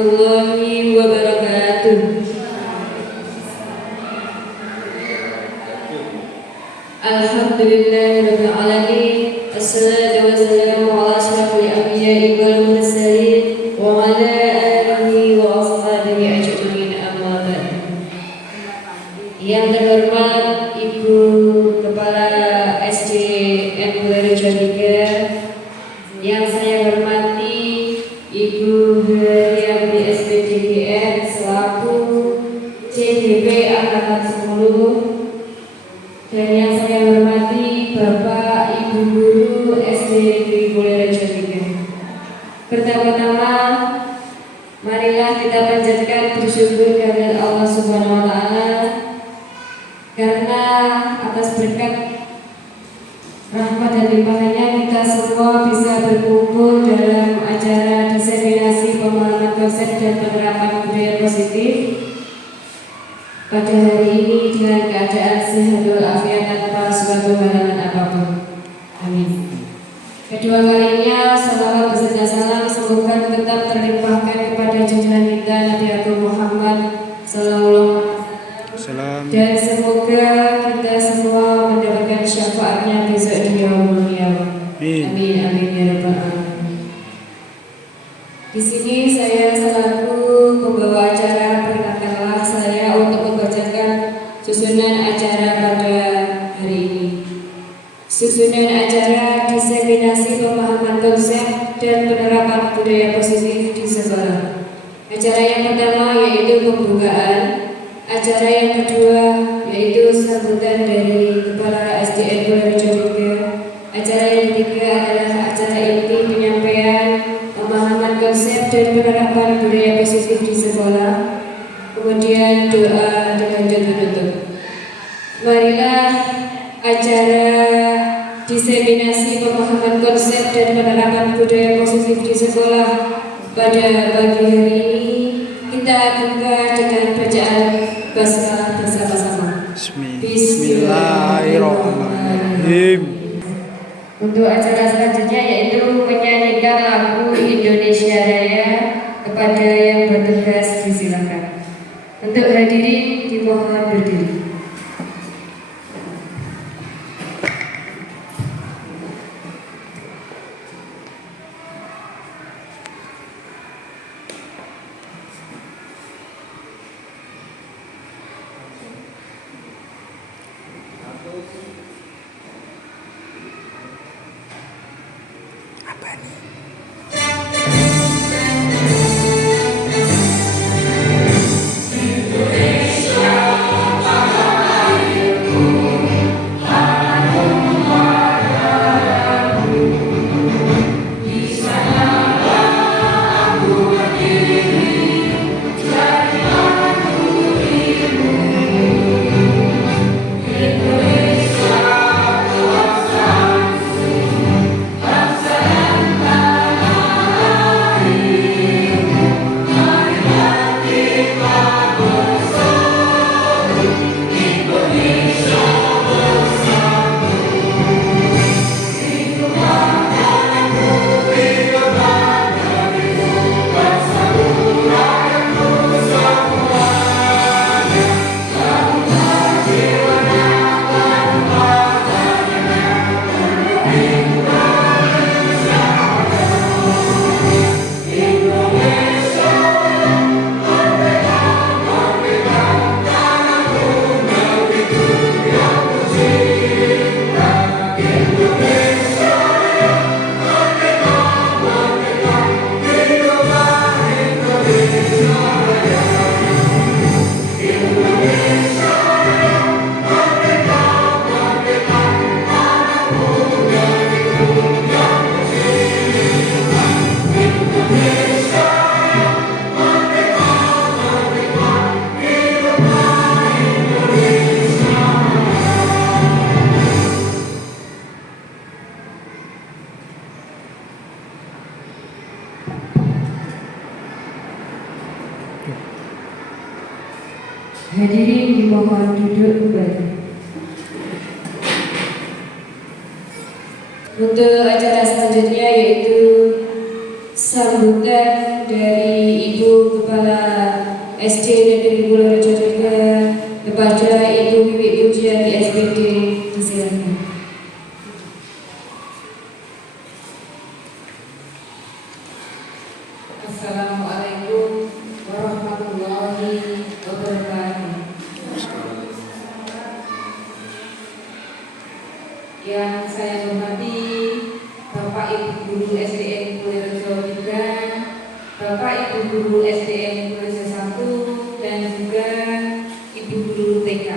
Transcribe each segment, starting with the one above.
warahmatullahi wabarakatuh. Alhamdulillahirabbil alamin. Assalatu wassalamu ala asyrafil anbiya'i wal mursalin wa ala alihi wa ashabihi ajmain, amma ba'd. Yang terhormat Ibu Kepala SDN Bulrejo 3, yang saya hormati Ibu Herianti SPDGN selaku CDP Angkatan 10, dan yang saya hormati Bapak Ibu Guru SD Negeri Bulrejo 3. Pertama-tama, marilah kita panjatkan bersyukur kepada Allah Subhanahu wa Ta'ala, karena atas berkat rahmat dan limpahannya kita semua bisa berkumpul dalam acara diseminasi pemahaman konsep dan penerapan budaya positif pada hari ini dengan keadaan sehat walafiat tanpa suatu halangan apapun. Amin. Kedua kalinya, salawat beserta salam semoga tetap terlimpahkan kepada junjungan kita Nabi Agung Muhammad Sallallahu Alaihi Wasallam, dan semoga kita semua mendapatkan syafaatnya besok di yaumul qiyamah. Amin amin ya rabbal alamin. Di sini saya selaku pembawa acara, perkenalkanlah saya untuk membacakan susunan acara pada hari ini. Susunan acara diseminasi pemahaman konsep dan penerapan budaya positif di sekolah. Acara yang pertama yaitu pembukaan. Acara yang kedua yaitu sambutan dari Kepala SDN Bulrejo 3. Acara yang ketiga adalah acara inti penyampaian pemahaman konsep dan penerapan budaya positif di sekolah. Kemudian doa dengan penutup. Marilah acara diseminasi pemahaman konsep dan penerapan budaya positif di sekolah pada pagi hari ini kita buka dengan bacaan basmalah bersama-sama. Bismillahirrahmanirrahim. Untuk acara selanjutnya yaitu menyanyikan lagu Indonesia Raya. Kepada yang bertugas disilakan. Untuk hadirin dimohon berdiri. Apa nih? Hadirin dimohon duduk kembali. Untuk acara selanjutnya yaitu sambutan dari Ibu Kepala SD Negeri Purworejo juga kepada Ibu Wiwi Pujian di SPD, silakan. Assalamualaikum warahmatullahi wabarakatuh. Yang saya hormati Bapak Ibu Guru SDN Purworejo 3, Bapak Ibu Guru SDN Purworejo 1, dan juga Ibu Guru TK.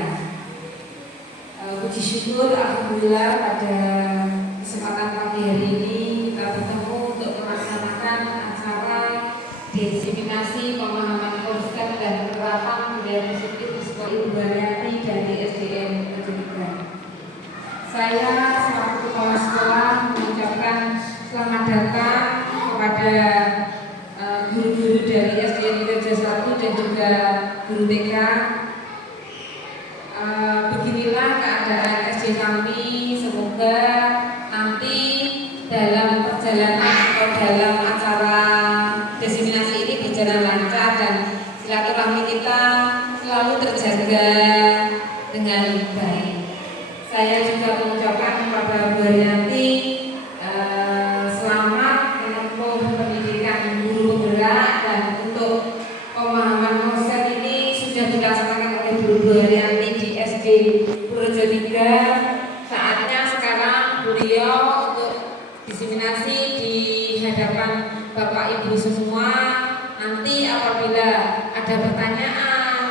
Puji syukur alhamdulillah pada kesempatan pagi hari ini kita bertemu untuk melaksanakan acara diseminasi pemahaman konsep dan penerapan budaya positif di sekolah Ibu Haryati dari SDN Purworejo 3. Saya selaku kepala sekolah mengucapkan selamat datang kepada guru-guru dari SDN Purworejo 1 dan juga guru TK. Beginilah keadaan SD kami. Semoga nanti dalam perjalanan atau dalam acara diseminasi ini berjalan lancar dan silaturahmi kita selalu terjaga dengan baik. Saya juga mengucapkan kepada Bu Haryanti selamat menempuh pendidikan guru penggerak, dan untuk pemahaman konsep ini sudah dilaksanakan oleh Bu Haryanti di SD Purworejo 3. Saatnya sekarang beliau untuk diseminasi di hadapan Bapak Ibu semua. Nanti apabila ada pertanyaan,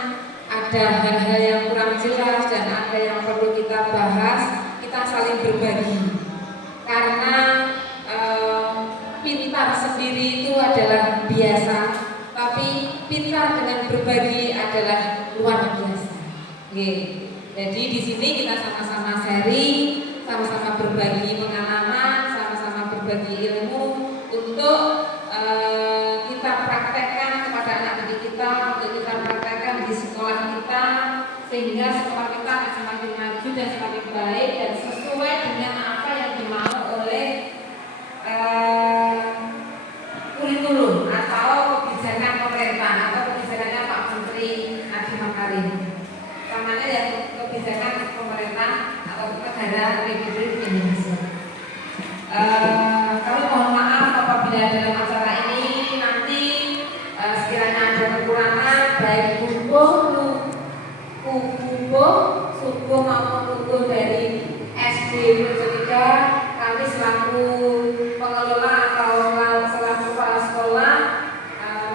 ada hal-hal yang kurang jelas dan ada yang perlu kita bahas, kita saling berbagi. Karena pintar sendiri itu adalah biasa, tapi pintar dengan berbagi adalah luar biasa. Jadi di sini kita sama-sama sharing, sama-sama berbagi pengalaman, sama-sama berbagi ilmu untuk kita praktekkan kepada anak didik kita, untuk kita praktekkan di sekolah kita, sehingga sekolah kita akan semakin maju dan semakin baik dan sesuai dengan apa yang dimau oleh kurikulum atau kebijakan pemerintah atau kebijakannya Pak Menteri Nadiem Makarim. Namanya ya kebijakan pemerintah atau negara Republik Indonesia. Kami mohon maaf apabila dalam acara ini nanti sekiranya ada kekurangan baik subuh maupun tubuh dari SD Purworejo 3. Kami selaku pengelola atau selaku kepala sekolah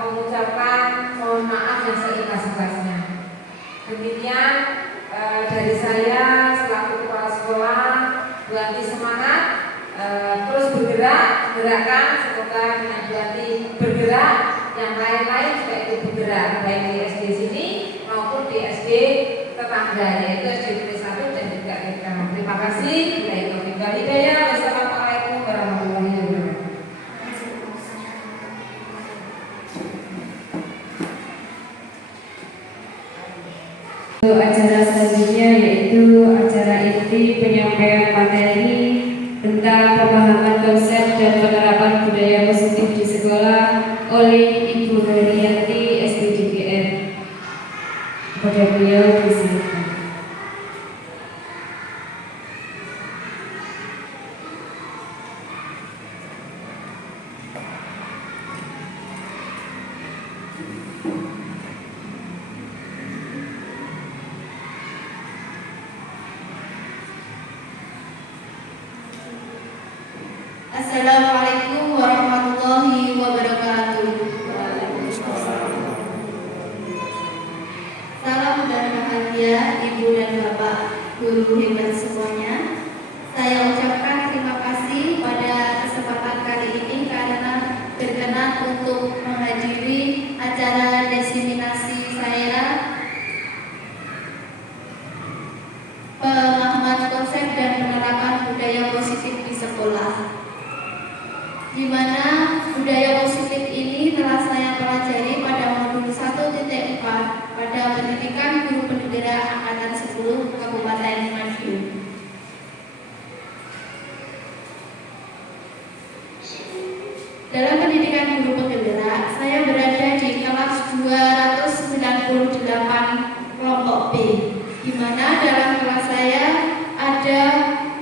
mengucapkan mohon maaf yang seikhlas-ikhlasnya. Demikian dari saya selaku kepala sekolah. Bu Ati semangat, terus bergerak, gerakan. Semoga dengan Bu Ati bergerak, yang lain-lain juga ikut bergerak, baik di SD sini maupun di SD tetangga, yaitu SD Purworejo 1 dan juga TK. Terima kasih. Wassalamualaikum warahmatullahi wabarakatuh. Acara selanjutnya yaitu acara inti penyampaian materi tentang pemahaman konsep dan penerapan budaya positif di sekolah oleh Ibu Haryanti SPDGM. Kepada beliau disilakan. Assalamualaikum warahmatullahi wabarakatuh. Salam dan bahagia Ibu dan Bapak guru hebat semuanya. Saya ucapkan terima kasih pada kesempatan kali ini karena berkenan untuk menghadiri acara diseminasi saya pemahaman konsep dan penerapan budaya positif di sekolah, di mana budaya positif ini telah saya pelajari pada modul 1.4 pada pendidikan guru penggerak angkatan 10 Kabupaten Madiun. Dalam pendidikan guru penggerak, saya berada di dalam kelas saya ada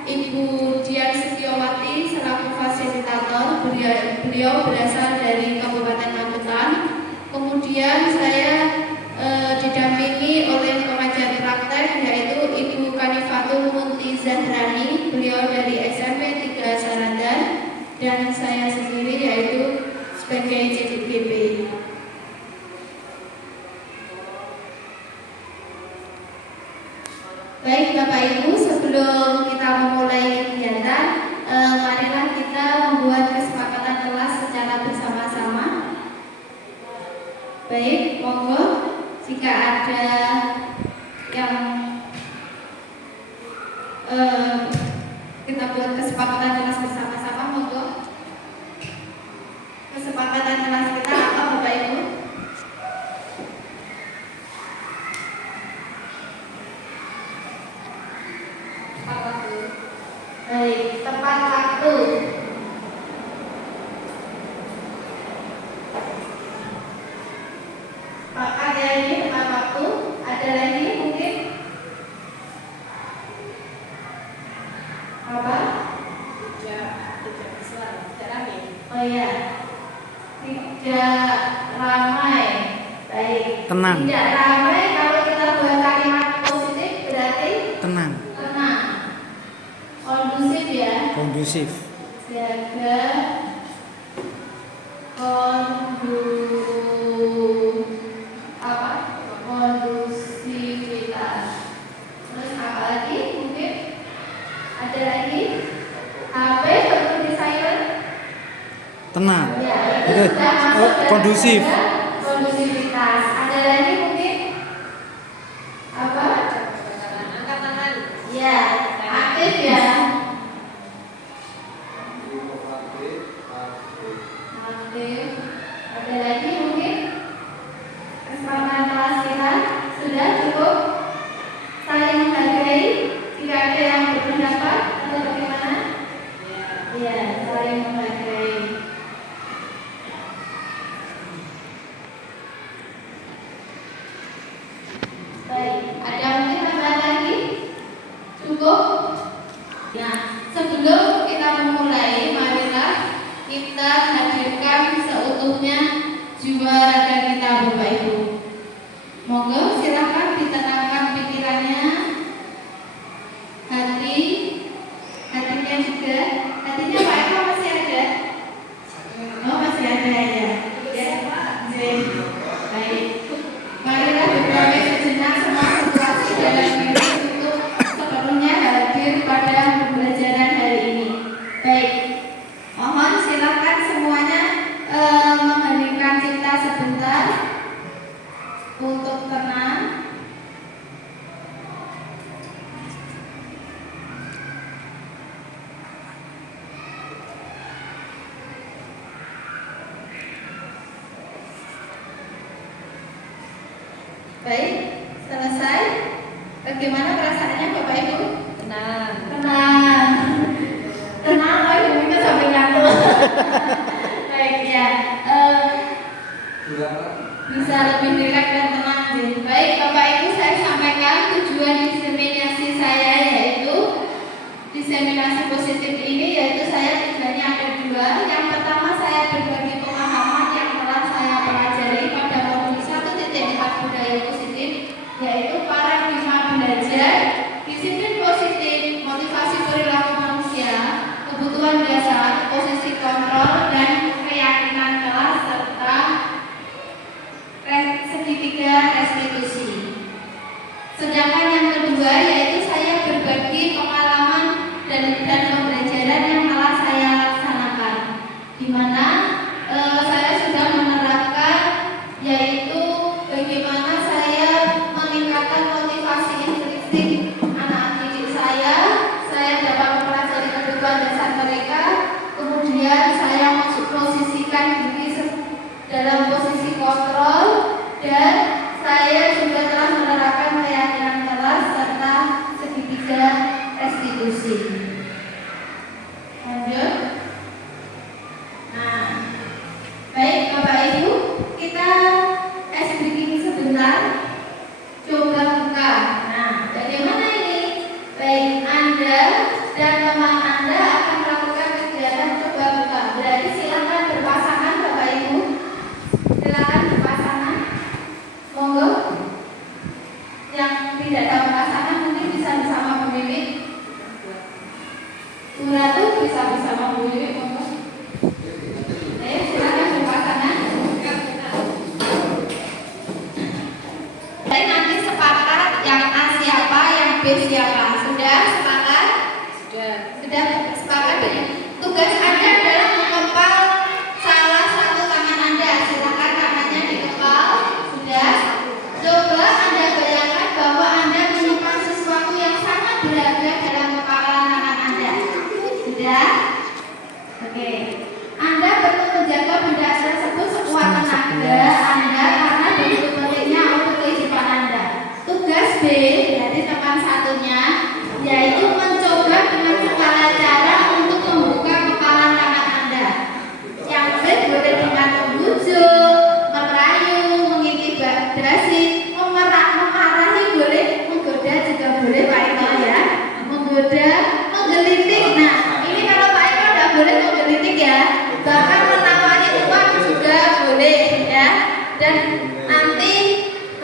Ibu Dian Setiawati selaku fasilitator. Beliau berasal dari Kabupaten Magetan. Kemudian saya didampingi oleh pengajar praktek yaitu Ibu Kanifatul Munti Zahrani. Beliau dari SMP 3 Saradan dan saya sendiri yaitu sebagai CDGP. Baik Bapak Ibu, sebelum kita memulai kegiatan, marilah kita membuat kesepakatan kelas secara bersama-sama. Baik, monggo jika ada yang kita buat kesepakatan kelas bersama-sama, monggo. Kesepakatan kelas kita apa Bapak Ibu? Baik, tepat waktu. Maka ini tepat waktu. Ada lagi mungkin? Apa? Tidak ramai. Oh iya, tidak ramai. Baik. Tenang. Tidak ramai kalau kita buat kalimat positif berarti Tenang. tenang. Kondusif ya. Kondusif. Jaga kondusivitas. Terus apa lagi? Mungkin ada lagi. HP perlu di silent. Tenang. Ya, itu Oke. sudah masuk dalam Kondusif. jaga kondusivitas. Ada lagi mungkin apa? Angkat tangan. Ya, aktif ya. Aktif. Ada lagi mungkin? Kesempatan kelas kita sudah cukup. Saling menghargai. Jika ada yang berpendapat atau bagaimana? Ya, saling menghargai. Baik, ada mungkin tambahan lagi? Cukup? Ya, sebelum kita memulai, marilah kita hadirkan seutuhnya jiwa raga kita Bapak Ibu. Monggo silakan ditenangkan pikirannya, hatinya juga. Hatinya Pak Eko masih ada? Oh masih ada ya. Ya, baik. Marilah berdoa sejenak semua situasi dalam diri untuk sepenuhnya hadir pada pembelajaran hari ini. Baik, mohon silakan semuanya menghadirkan cipta sebentar untuk tenang. Baik, selesai. Bagaimana perasaannya Bapak Ibu? Tenang. Tenang. Tenang, oh Ibu Mika sampai ngantuk. Baik ya, bisa lebih rileks dan tenang. Baik Bapak Ibu, saya sampaikan tujuan diseminasi saya yaitu diseminasi positif ini yaitu saya tujuannya ada dua. Yang pertama saya berbagi pemahaman yang telah saya pelajari pada modul 1.4 budaya positif yaitu paradigma belajar, disiplin positif, motivasi perilaku manusia, kebutuhan dasar, posisi kontrol dan keyakinan kelas serta segitiga restitusi. Sedangkan yang kedua yaitu saya berbagi pengalaman dan pembelajaran yang telah saya laksanakan, di mana saya sudah menerapkan yaitu bagaimana saya meningkatkan motivasi intrinsik anak didik saya dapat mempelajari kebutuhan dasar mereka, kemudian saya masuk posisikan diri dalam posisi kontrol dan saya juga telah menerapkan keyakinan kelas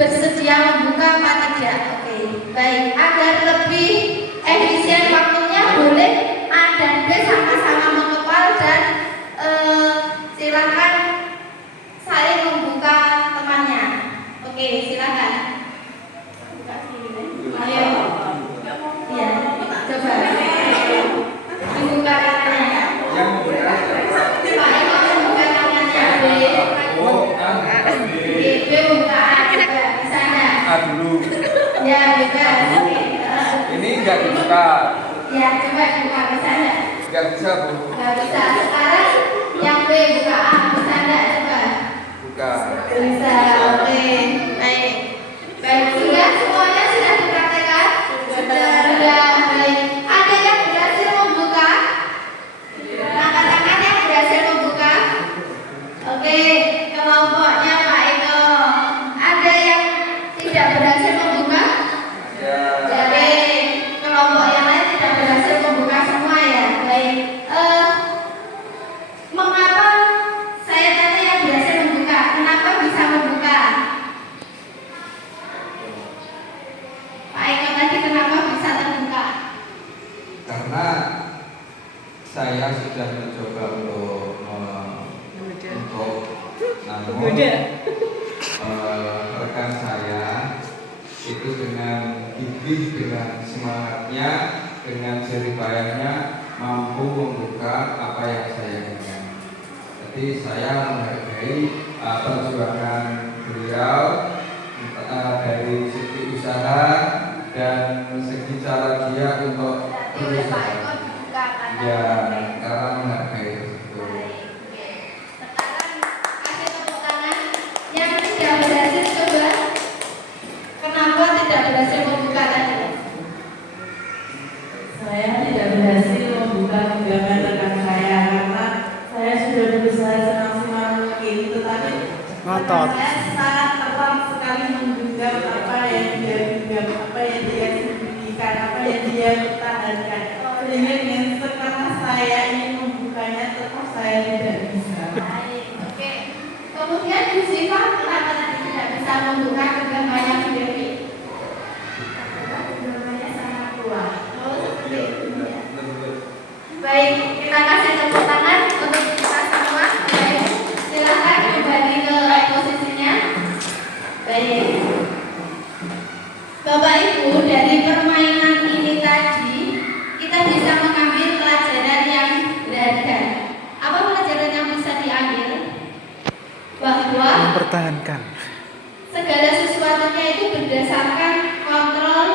bersedia membuka apa tidak? Oke, baik. Agar lebih efisien waktunya, boleh A dan B sama-sama mengepal dan silakan saling membuka temannya. Oke, silakan. Ayo. Ya, coba. Dibuka tangannya. Pak Eko membuka tangannya. B. B membuka A. Coba, bisa enggak? A dulu. Ya, bebas. Ini enggak dibuka. Ya, coba buka, bisa enggak? Enggak bisa, Bu. Enggak bisa. Sekarang yang B buka A, bisa enggak? Coba. Buka. Bisa. Oke. Baik. Baik, sudah semuanya sudah dipraktekkan? Sudah. Baik. Ada yang berhasil membuka? Angkat tangan yang berhasil membuka. Oke, kelompoknya Pak Eko. Ada yang tidak berhasil membuka? Ya. Jadi kelompok yang lain tidak berhasil membuka semua ya. Baik. Mengapa saya tanya yang berhasil membuka? Kenapa bisa membuka? Pak Eko tadi kenapa bisa terbuka? Karena saya sudah mencoba namun rekan saya itu dengan gigih, dengan semangatnya, dengan jeripayanya mampu membuka apa yang saya inginkan. Jadi saya menghargai perjuangan beliau dari segi usaha dan segi cara dia untuk Boleh Pak Eko berusaha. dibuka karena Ya, karena menghargai itu. Sekarang kasih tepuk tangan yang tidak berhasil, coba. Kenapa tidak berhasil membuka tadi? Saya tidak berhasil membuka genggaman rekan saya karena saya sudah berusaha semaksimal mungkin, tetapi Ngotot. rekan saya sangat terang sekali menggenggam apa yang dia genggam, apa yang dia sembunyikan, apa yang dia pertahankan. Sehingga dengan sekeras saya ingin membukanya, tetap saya tidak bisa. Baik, oke. Kemudian Bu Siva, kenapa tadi tidak bisa membuka genggamannya Bu Dewi? Genggamannya sangat kuat. Oh, seperti itu ya. Baik, kita kasih tepuk tangan untuk kita semua. Baik, silakan kembali ke posisinya. Baik. Bapak Ibu, dari permainan ini tadi kita bisa mengambil pelajaran yang berharga. Apa pelajaran yang bisa diambil? Bahwa Mempertahankan. segala sesuatunya itu berdasarkan kontrol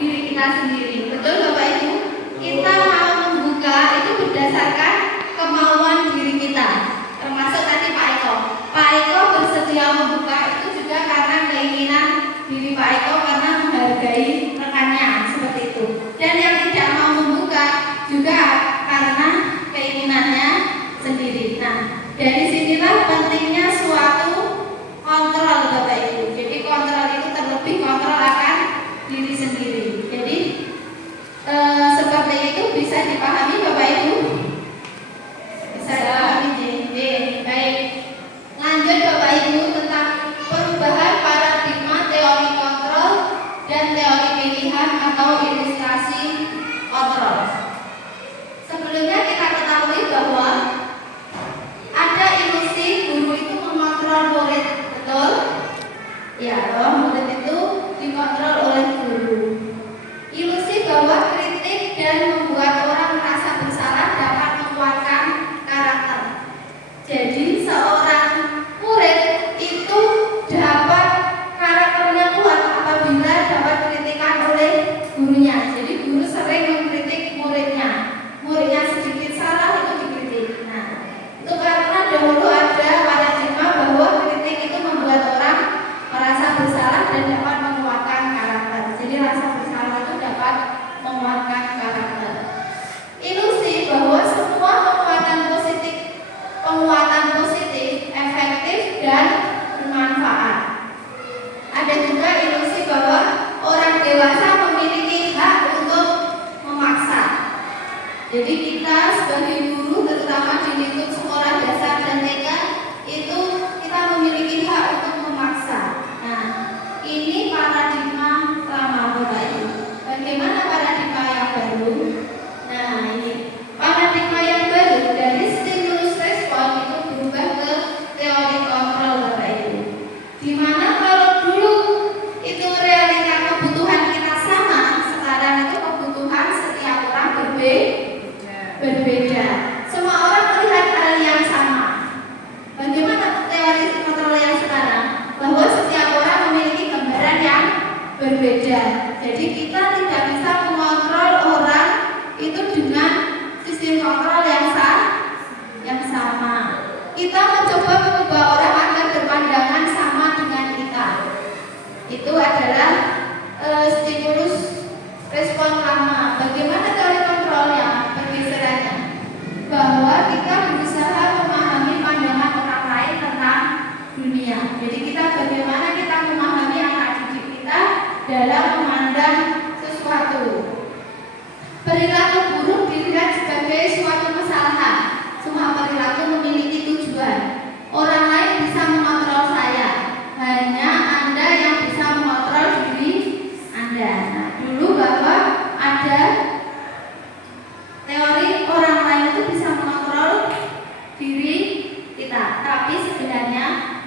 diri kita sendiri. Betul Bapak Ibu? Kita mau membuka itu berdasarkan kemauan diri kita. Termasuk tadi Pak Eko. Pak Eko bersedia membuka itu juga karena keinginan diri Pak Eko, karena menghargai rekannya, seperti itu. Dan yang tidak mau membuka juga karena keinginannya sendiri. Nah, dari sinilah pentingnya suatu kontrol Bapak Ibu. Jadi kontrol itu terlebih kontrol akan diri sendiri. Jadi seperti itu bisa dipahami Bapak Ibu? Bisa dipahami. Baik. Lanjut Bapak Ibu tentang perubahan paradigma teori kontrol dan teori pilihan atau ilustrasi kontrol. Sebelumnya kita ketahui bahwa ada ilusi guru itu mengontrol murid, betul? Ya, bahwa murid itu dikontrol oleh guru. Ilusi bahwa kritik dan membuat orang merasa bersalah dapat menguatkan karakter. Jadi seorang murid itu dapat karakternya kuat apabila dapat kritikan oleh gurunya. Jadi guru sering mengkritik muridnya. Muridnya sedikit salah itu dikritik. Nah, itu karena dahulu ada paradigma bahwa kritik itu membuat orang merasa bersalah dan dapat menguatkan karakter. Jadi rasa bersalah itu dapat menguatkan karakter. Ilusi bahwa semua penguatan positif, efektif dan bermanfaat. Ada juga ilusi bahwa orang dewasa memiliki hak untuk memaksa. Jadi kita sebagai guru, terutama di lingkup sekolah dasar dan TK, itu kita memiliki hak untuk memaksa. Nah, berbeda. Jadi kita tidak bisa mengontrol orang itu dengan sistem kontrol yang sama. Kita mencoba mengubah orang agar berpandangan sama dengan kita. Itu adalah stimulus respon lama. Bagaimana teori kontrolnya, pergeserannya? Bahwa kita berusaha memahami pandangan orang lain tentang dunia. Jadi bagaimana kita memahami anak didik kita dalam memandang sesuatu. Perilaku buruk dilihat sebagai suatu kesalahan. Semua perilaku memiliki tujuan. Orang lain bisa mengontrol saya, hanya Anda yang bisa mengontrol diri Anda. Nah, dulu bahwa ada teori orang lain itu bisa mengontrol diri kita, tapi sebenarnya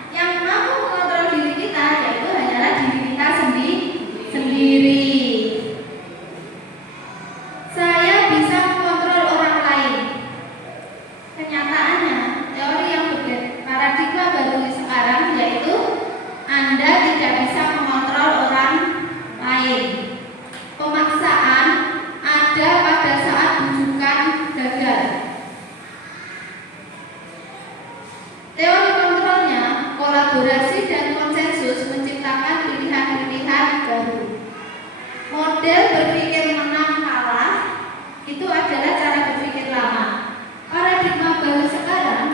yang mampu mengontrol diri kita yaitu hanyalah diri kita sendiri. Saya bisa mengontrol orang lain. Kenyataannya, teori yang paradigma baru sekarang yaitu Anda tidak bisa mengontrol orang lain. Pemaksaan ada pada saat bujukan gagal. Teori kontrolnya, kolaborasi dan konsensus menciptakan pilihan-pilihan baru. Model berpikir menang kalah itu adalah cara berpikir lama. Paradigma baru sekarang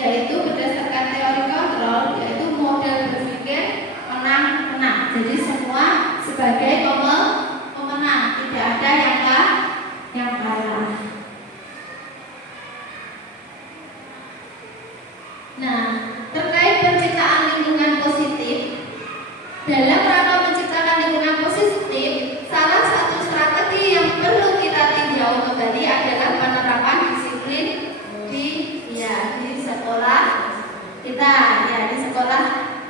yaitu berdasarkan teori kontrol, yaitu model berpikir menang-menang. Jadi semua sebagai pemenang, tidak ada yang kalah. Nah, terkait penciptaan lingkungan positif, dalam rangka menciptakan lingkungan positif, salah satu strategi yang perlu kita tinjau kembali adalah penerapan disiplin di sekolah kita, di sekolah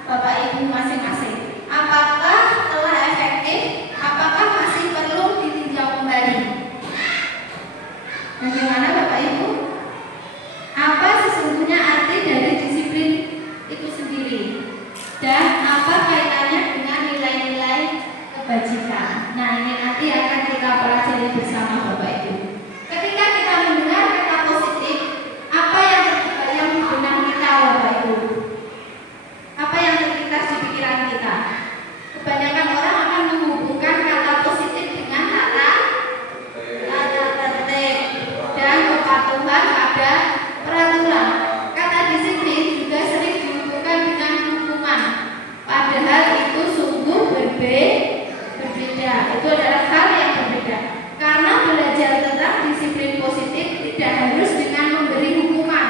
Bapak Ibu masing-masing. Apakah telah efektif? Apakah masih perlu ditinjau kembali? Bagaimana Bapak Ibu? Apa sesungguhnya arti dari disiplin itu sendiri? Dan apa kaitannya dengan nilai-nilai kebajikan? Nah, ini nanti akan kita pelajari bersama Bapak Ibu. Ketika kita mendengar kata positif, apa yang terbayang di benak kita Bapak Ibu? Apa yang terlintas di pikiran kita? Kebanyakan orang akan menghubungkan kata positif dengan kata tertib dan kepatuhan pada peraturan. Kata disiplin juga sering dihubungkan dengan hukuman, padahal itu sungguh berbeda. Itu adalah hal yang berbeda. Karena belajar tentang disiplin positif tidak harus dengan memberi hukuman.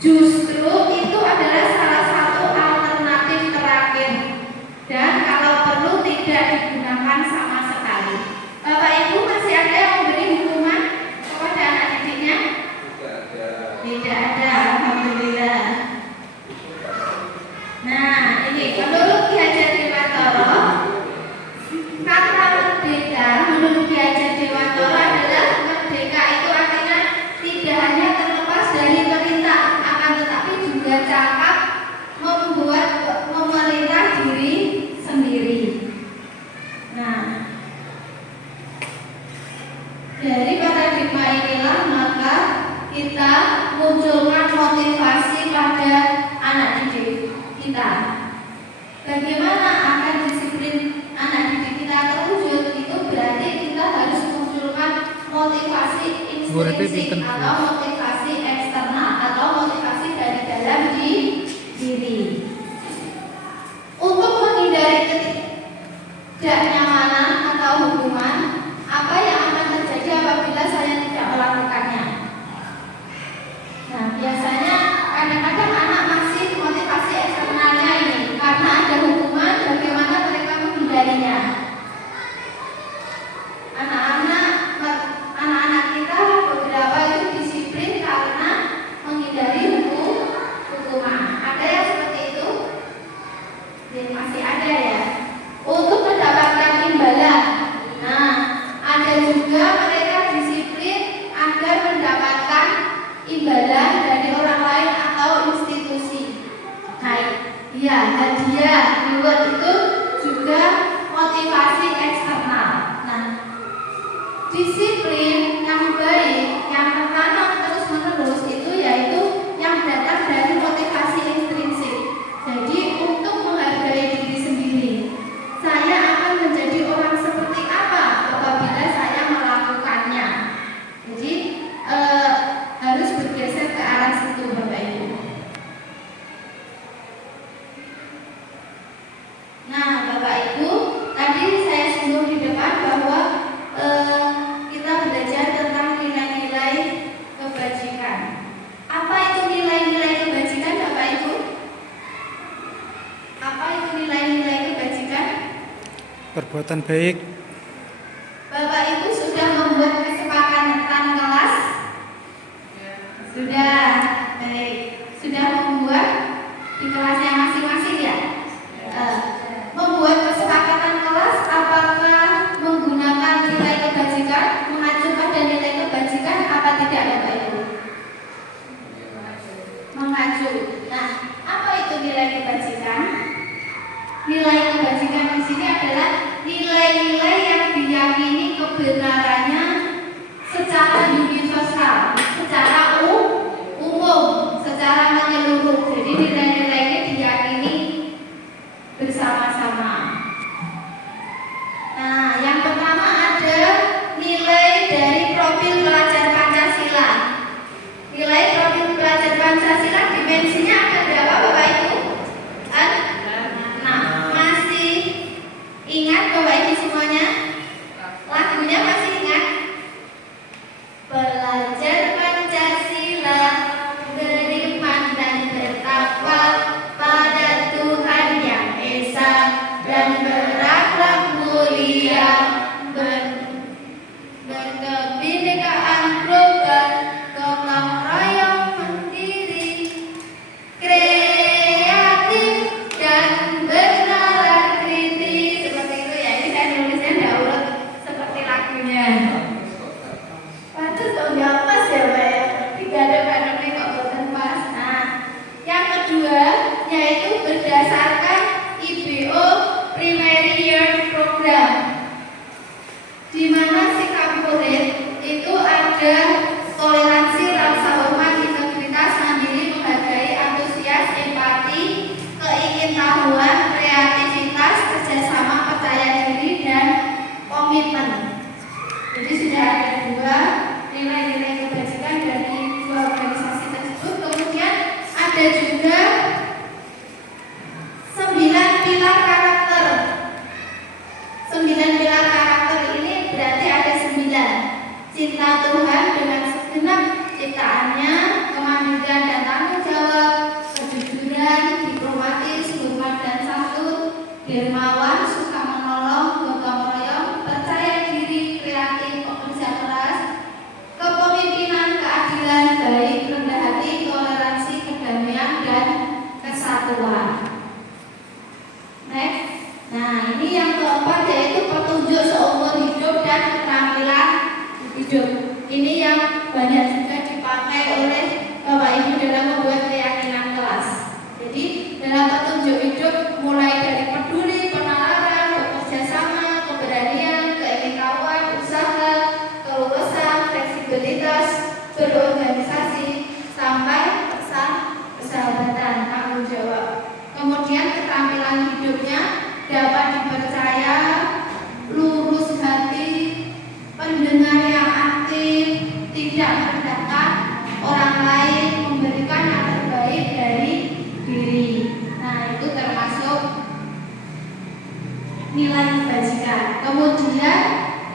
Justru itu adalah salah satu alternatif terakhir. Dan kalau perlu tidak digunakan sama sekali. Bapak Ibu masih ada yang memberi hukuman kepada anak didiknya? Tidak ada, alhamdulillah. Nah, ini menurut Ki Hajar Dewantara, kata merdeka menurut Ki Hajar Dewantara adalah merdeka itu artinya tidak hanya terlepas dari perintah, akan tetapi juga cakap membuat memerintah diri sendiri. Nah, dari paradigma inilah maka kita munculkan motivasi pada anak didik kita. Bagaimana agar disiplin anak didik kita terwujud? Itu berarti kita harus munculkan motivasi intrinsik atau motivasi eksternal atau motivasi dari dalam diri. Untuk menghindari ketidaknyamanan atau hukuman, apa yang akan terjadi apabila saya tidak melakukannya? Nah, biasanya kadang-kadang anak masih motivasi eksternalnya ini karena ada hukuman, bagaimana mereka menghindarinya? Anak-anak kita beberapa itu disiplin karena menghindari hukuman. Ada yang seperti itu? Masih ada ya. Untuk mendapatkan imbalan. Nah, ada juga mereka disiplin agar mendapatkan imbalan dari orang lain atau institusi. Nah, hadiah, reward itu juga motivasi Nah, Bapak Ibu, tadi saya singgung di depan bahwa kita belajar tentang nilai-nilai kebajikan. Apa itu nilai-nilai kebajikan, Bapak Ibu? Apa itu nilai-nilai kebajikan? Perbuatan baik. Bapak Ibu sudah membuat kesepakatan kelas? Sudah, baik. Sudah membuat di kelasnya masing-masing ya? Membuat kesepakatan kelas apakah menggunakan nilai kebajikan, mengacu pada nilai kebajikan apa tidak, Bapak Ibu? Mengacu. Nah, apa itu nilai kebajikan? Nilai kebajikan di sini adalah nilai-nilai yang diyakini kebenarannya secara universal, secara umum, secara menyeluruh. Jadi nilai-nilai ini diyakini bersama-sama. Nah, yang pertama ada nilai dari profil pelajar Pancasila. Nilai profil pelajar Pancasila dimensinya ada berapa, Bapak Ibu? Nah, masih ingat Bapak Ibu semuanya? Lagunya masih ingat? Belajar Pancasila, beriman dan bertakwa pada Tuhan yang Esa, dan berakhlak mulia, berkebinekaan global, gotong royong mandiri, kreatif dan bernalar kritis. Seperti itu ya, ini saya nulisnya tidak urut seperti lagunya. Pantes kok nggak pas ya, Pak ya? Tidak ada pandemi kok bukan pas. Nah, yang kedua yaitu berdasarkan IBO Primary Year Program, di mana sikap murid itu ada toleransi, rasa hormat, integritas, mandiri, menghargai, antusias, empati, keingintahuan, kreativitas, kerjasama, percaya diri, dan komitmen. Jadi sudah ada dua nilai-nilai kebajikan dari dua organisasi tersebut. Kemudian ada juga 9 pilar karakter. 9 pilar karakter ini berarti ada 9. Cinta Tuhan dengan segenap ciptaannya, kemandirian dan tanggung jawab, kejujuran, diplomatis, hormat dan santun, dermawan, suka menolong, gotong royong, percaya diri, kreatif, pekerja keras, kepemimpinan, keadilan, baik, rendah hati, toleransi, kedamaian, dan kesatuan. Next. Nah, ini yang keempat yaitu petunjuk seumur hidup dan keterampilan hidup. Ini yang banyak juga dipakai oleh Bapak Ibu dalam membuat keyakinan kelas. Jadi dalam petunjuk hidup mulai dari peduli, penalaran, bekerja sama, keberanian, keingintahuan, usaha, keluasan, fleksibilitas, berorganisasi, sampai pesan persahabatan, tanggung jawab. Kemudian keterampilan hidupnya dapat dipercaya, lurus hati, pendengar yang aktif, tidak merendahkan orang lain, memberikan yang terbaik dari diri. Nah, itu termasuk nilai kebajikan. Kemudian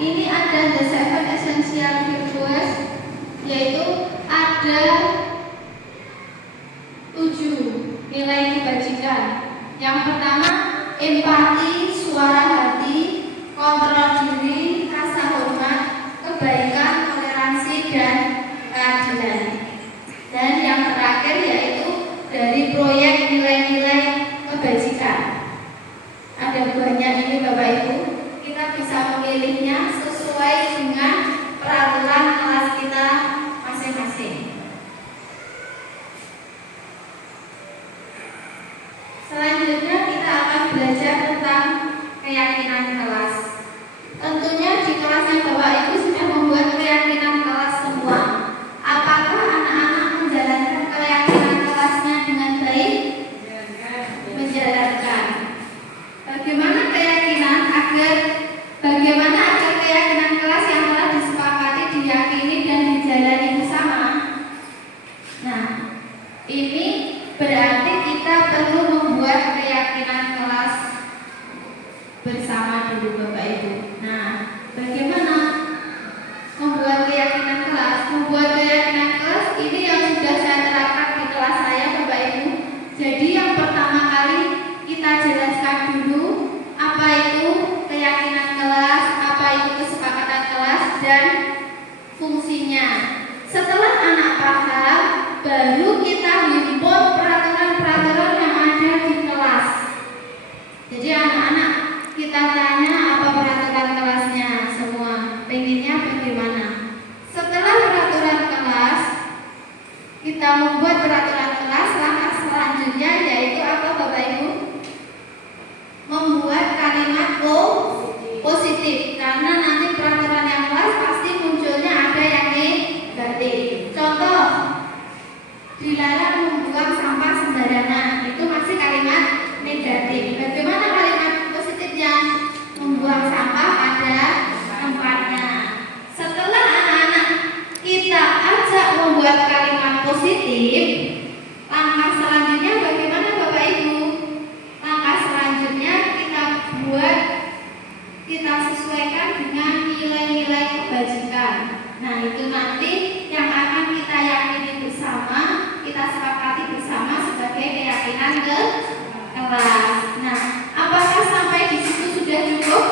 ini ada the 7 essential virtues, yaitu ada 7 nilai kebajikan. Yang pertama, empati, suara hati, kontrol diri, rasa hormat, kebaikan, toleransi, dan keadilan. Dan yang terakhir yaitu dari proyek nilai-nilai kebajikan. Ada banyak ini Bapak Ibu, kita bisa memilihnya sesuai dengan peraturan kelas kita masing-masing. Selanjutnya kita akan belajar tentang keyakinan kelas. Tentunya di kelasnya Bapak Ibu sudah membuat keyakinan kelas semua. Apakah anak-anak menjalankan keyakinan kelasnya dengan baik? Menjalankan. Bagaimana agar keyakinan kelas yang telah disepakati, diyakini dan dijalani bersama? Nah, ini berarti kita perlu membuat keyakinan kelas bersama dulu Bapak Ibu. Nah, bagaimana membuat keyakinan kelas? Membuat keyakinan kelas ini yang sudah saya terapkan di kelas saya Bapak Ibu. Jadi yang pertama kali kita jelaskan dulu apa itu keyakinan kelas, apa itu kesepakatan kelas dan fungsinya. Setelah anak paham, baru kita himpun peraturan-peraturan yang ada di kelas. Jadi anak-anak kita tanya apa peraturan kelasnya semua, pengennya bagaimana. Setelah peraturan kelas, kita membuat peraturan kelas, langkah selanjutnya yaitu apa Bapak Ibu? Membuat kalimat positif, karena nanti peraturan yang kelas pasti munculnya ada yang negatif. Contoh, dilarang membuang sampah sembarangan, itu masih kalimat negatif. Bagaimana kalimat positifnya? Membuang sampah pada tempatnya. Setelah anak-anak kita ajak membuat kalimat positif, langkah selanjutnya bagaimana Bapak Ibu? Langkah selanjutnya kita sesuaikan dengan nilai-nilai kebajikan. Nah, itu nanti yang akan kita yakini bersama, kita sepakati bersama sebagai keyakinan kelas. Nah, apakah sampai di situ sudah cukup?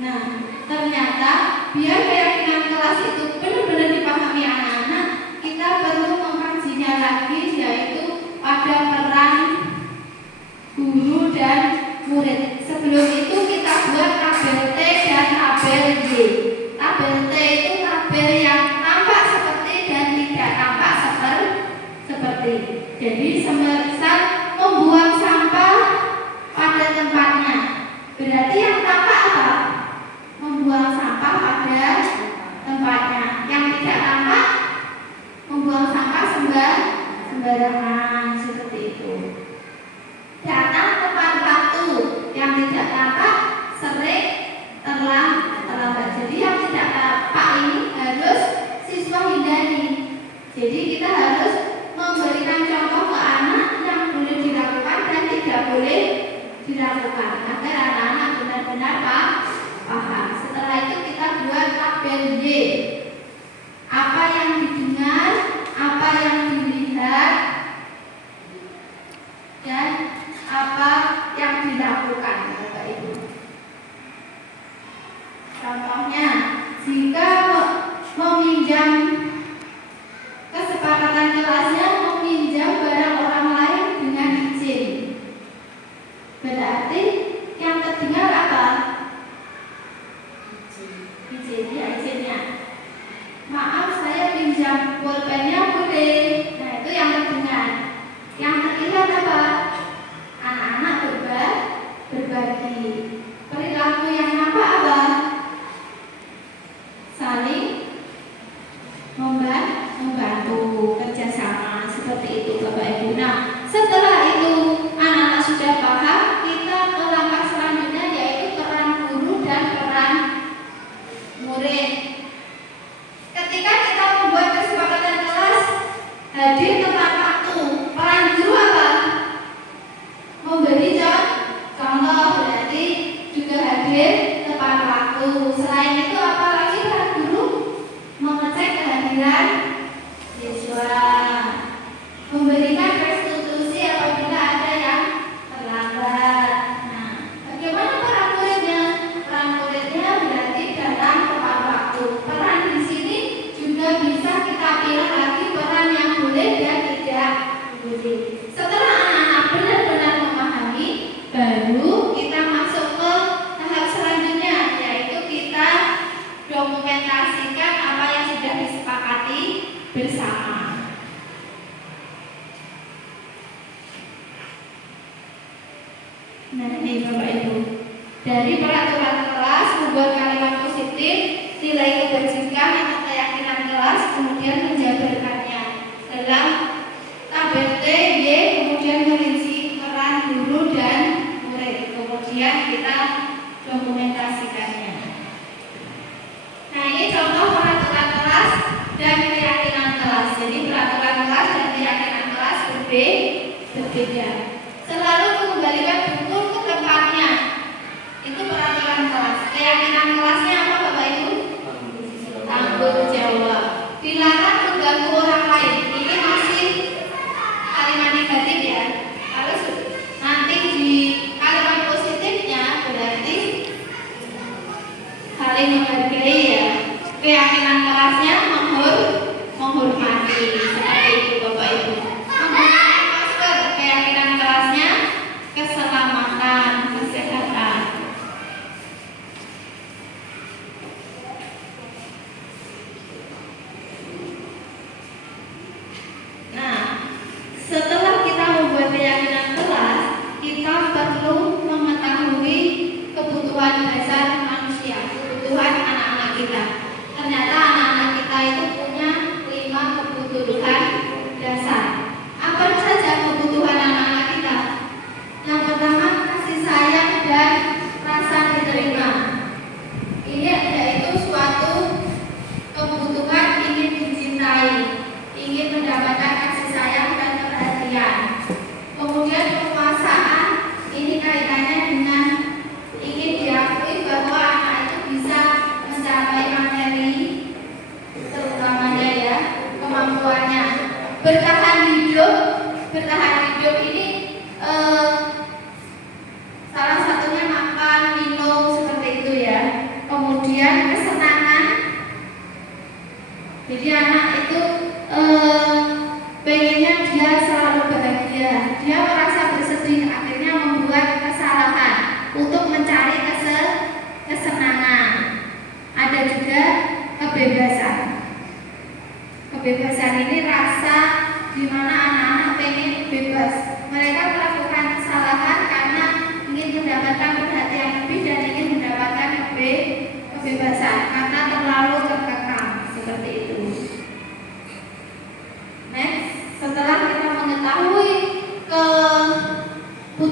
Nah, ternyata biar keyakinan kelas itu benar-benar dipahami anak-anak, kita perlu mengkajinya lagi, yaitu pada peran guru dan murid. Sebelum itu kita buat tabel T dan tabel Y. Tabel T itu tabel yang tampak seperti dan tidak tampak seperti. Jadi semisal membuang sampah pada tempatnya, berarti yang tampak apa? Membuang sampah pada tempatnya. Yang tidak tampak membuang sampah sembarangan, seperti itu. Datang tepat waktu, yang tidak tampak sering terlambat. Jadi yang tidak tampak ini harus siswa hindari. Jadi kita harus memberikan contoh ke anak yang boleh dilakukan dan tidak boleh dilakukan agar anak-anak benar-benar paham. Setelah itu kita buat tabel Y. Apa yang didengar, apa yang dilihat, dan apa yang dilakukan Bapak Ibu. Contohnya, jika meminjam, kesepakatan kelasnya meminjam barang orang lain dengan izin, berarti yang terdengar apa? Izinnya. Maaf, saya pinjam pulpennya boleh. Nah, itu yang terdengar. Yang terlihat apa? Anak-anak berbagi. Perilaku yang nampak apa? Saling membantu, kerjasama, seperti itu Bapak Ibu. Nah, setelah itu anak-anak sudah paham, kita ke langkah selanjutnya yaitu peran guru dan peran murid. Ketika kita membuat kesepakatan kelas, hadir tepat waktu. Peran guru apa? Memberi contoh, berarti juga hadir tepat waktu. Selain itu apa lagi peran guru? Mengecek kehadiran siswa, memberikan restitusi apabila ada yang terlambat. Nah, bagaimana peran muridnya? Peran muridnya berarti datang tepat waktu. Peran di sini juga bisa kita pilih lagi peran yang boleh dan tidak boleh. Setelah anak-anak benar-benar memahami, baru kita masuk ke tahap selanjutnya, yaitu kita dokumentasikan apa yang sudah disepakati bersama. Nah, ini Bapak Ibu, dari peraturan kelas membuat kalimat positif, nilai kebajikan atau keyakinan kelas, kemudian menjabarkannya dalam tabel T, Y, kemudian merinci peran guru dan murid, kemudian kita dokumentasikannya. Nah, ini contoh peraturan kelas dan keyakinan kelas. Jadi peraturan kelas dan keyakinan kelas berbeda. Selalu mengembalikan buku ke tempat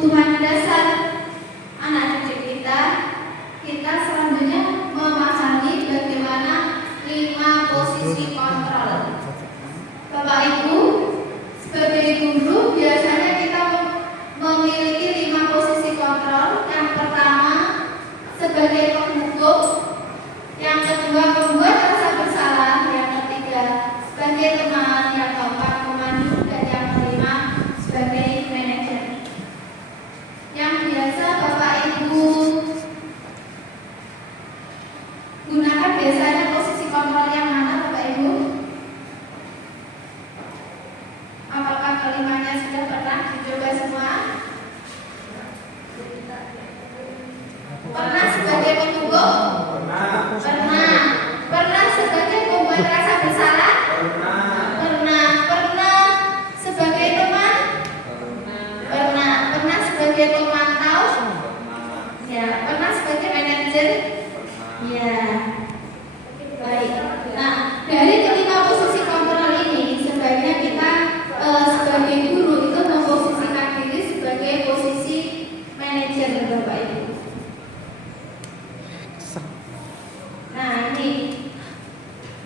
kebutuhan dasar anak didik kita, kita selanjutnya memahami bagaimana 5 posisi kontrol. Bapak Ibu, sebagai guru biasanya kita memiliki 5 posisi kontrol. Yang pertama sebagai penghukum, yang kedua membuat rasa bersalah, yang ketiga sebagai teman, yang keempat pemandu, dan yang kelima sebagai manajer. Yang biasa Bapak Ibu gunakan biasanya posisi kontrol yang mana Bapak Ibu? Apakah kelimanya sudah pernah dicoba semua? Pernah sebagai penghukum? Pernah. Pernah sebagai pembuat rasa bersalah? Pernah. Pernah sebagai teman? Pernah. Pernah sebagai pemantau? Ya. Pernah sebagai manajer? Ya. Baik. Nah, dari kelima posisi kontrol ini sebaiknya kita sebagai guru itu memposisikan diri sebagai posisi manajer, Bapak Ibu. Nah, ini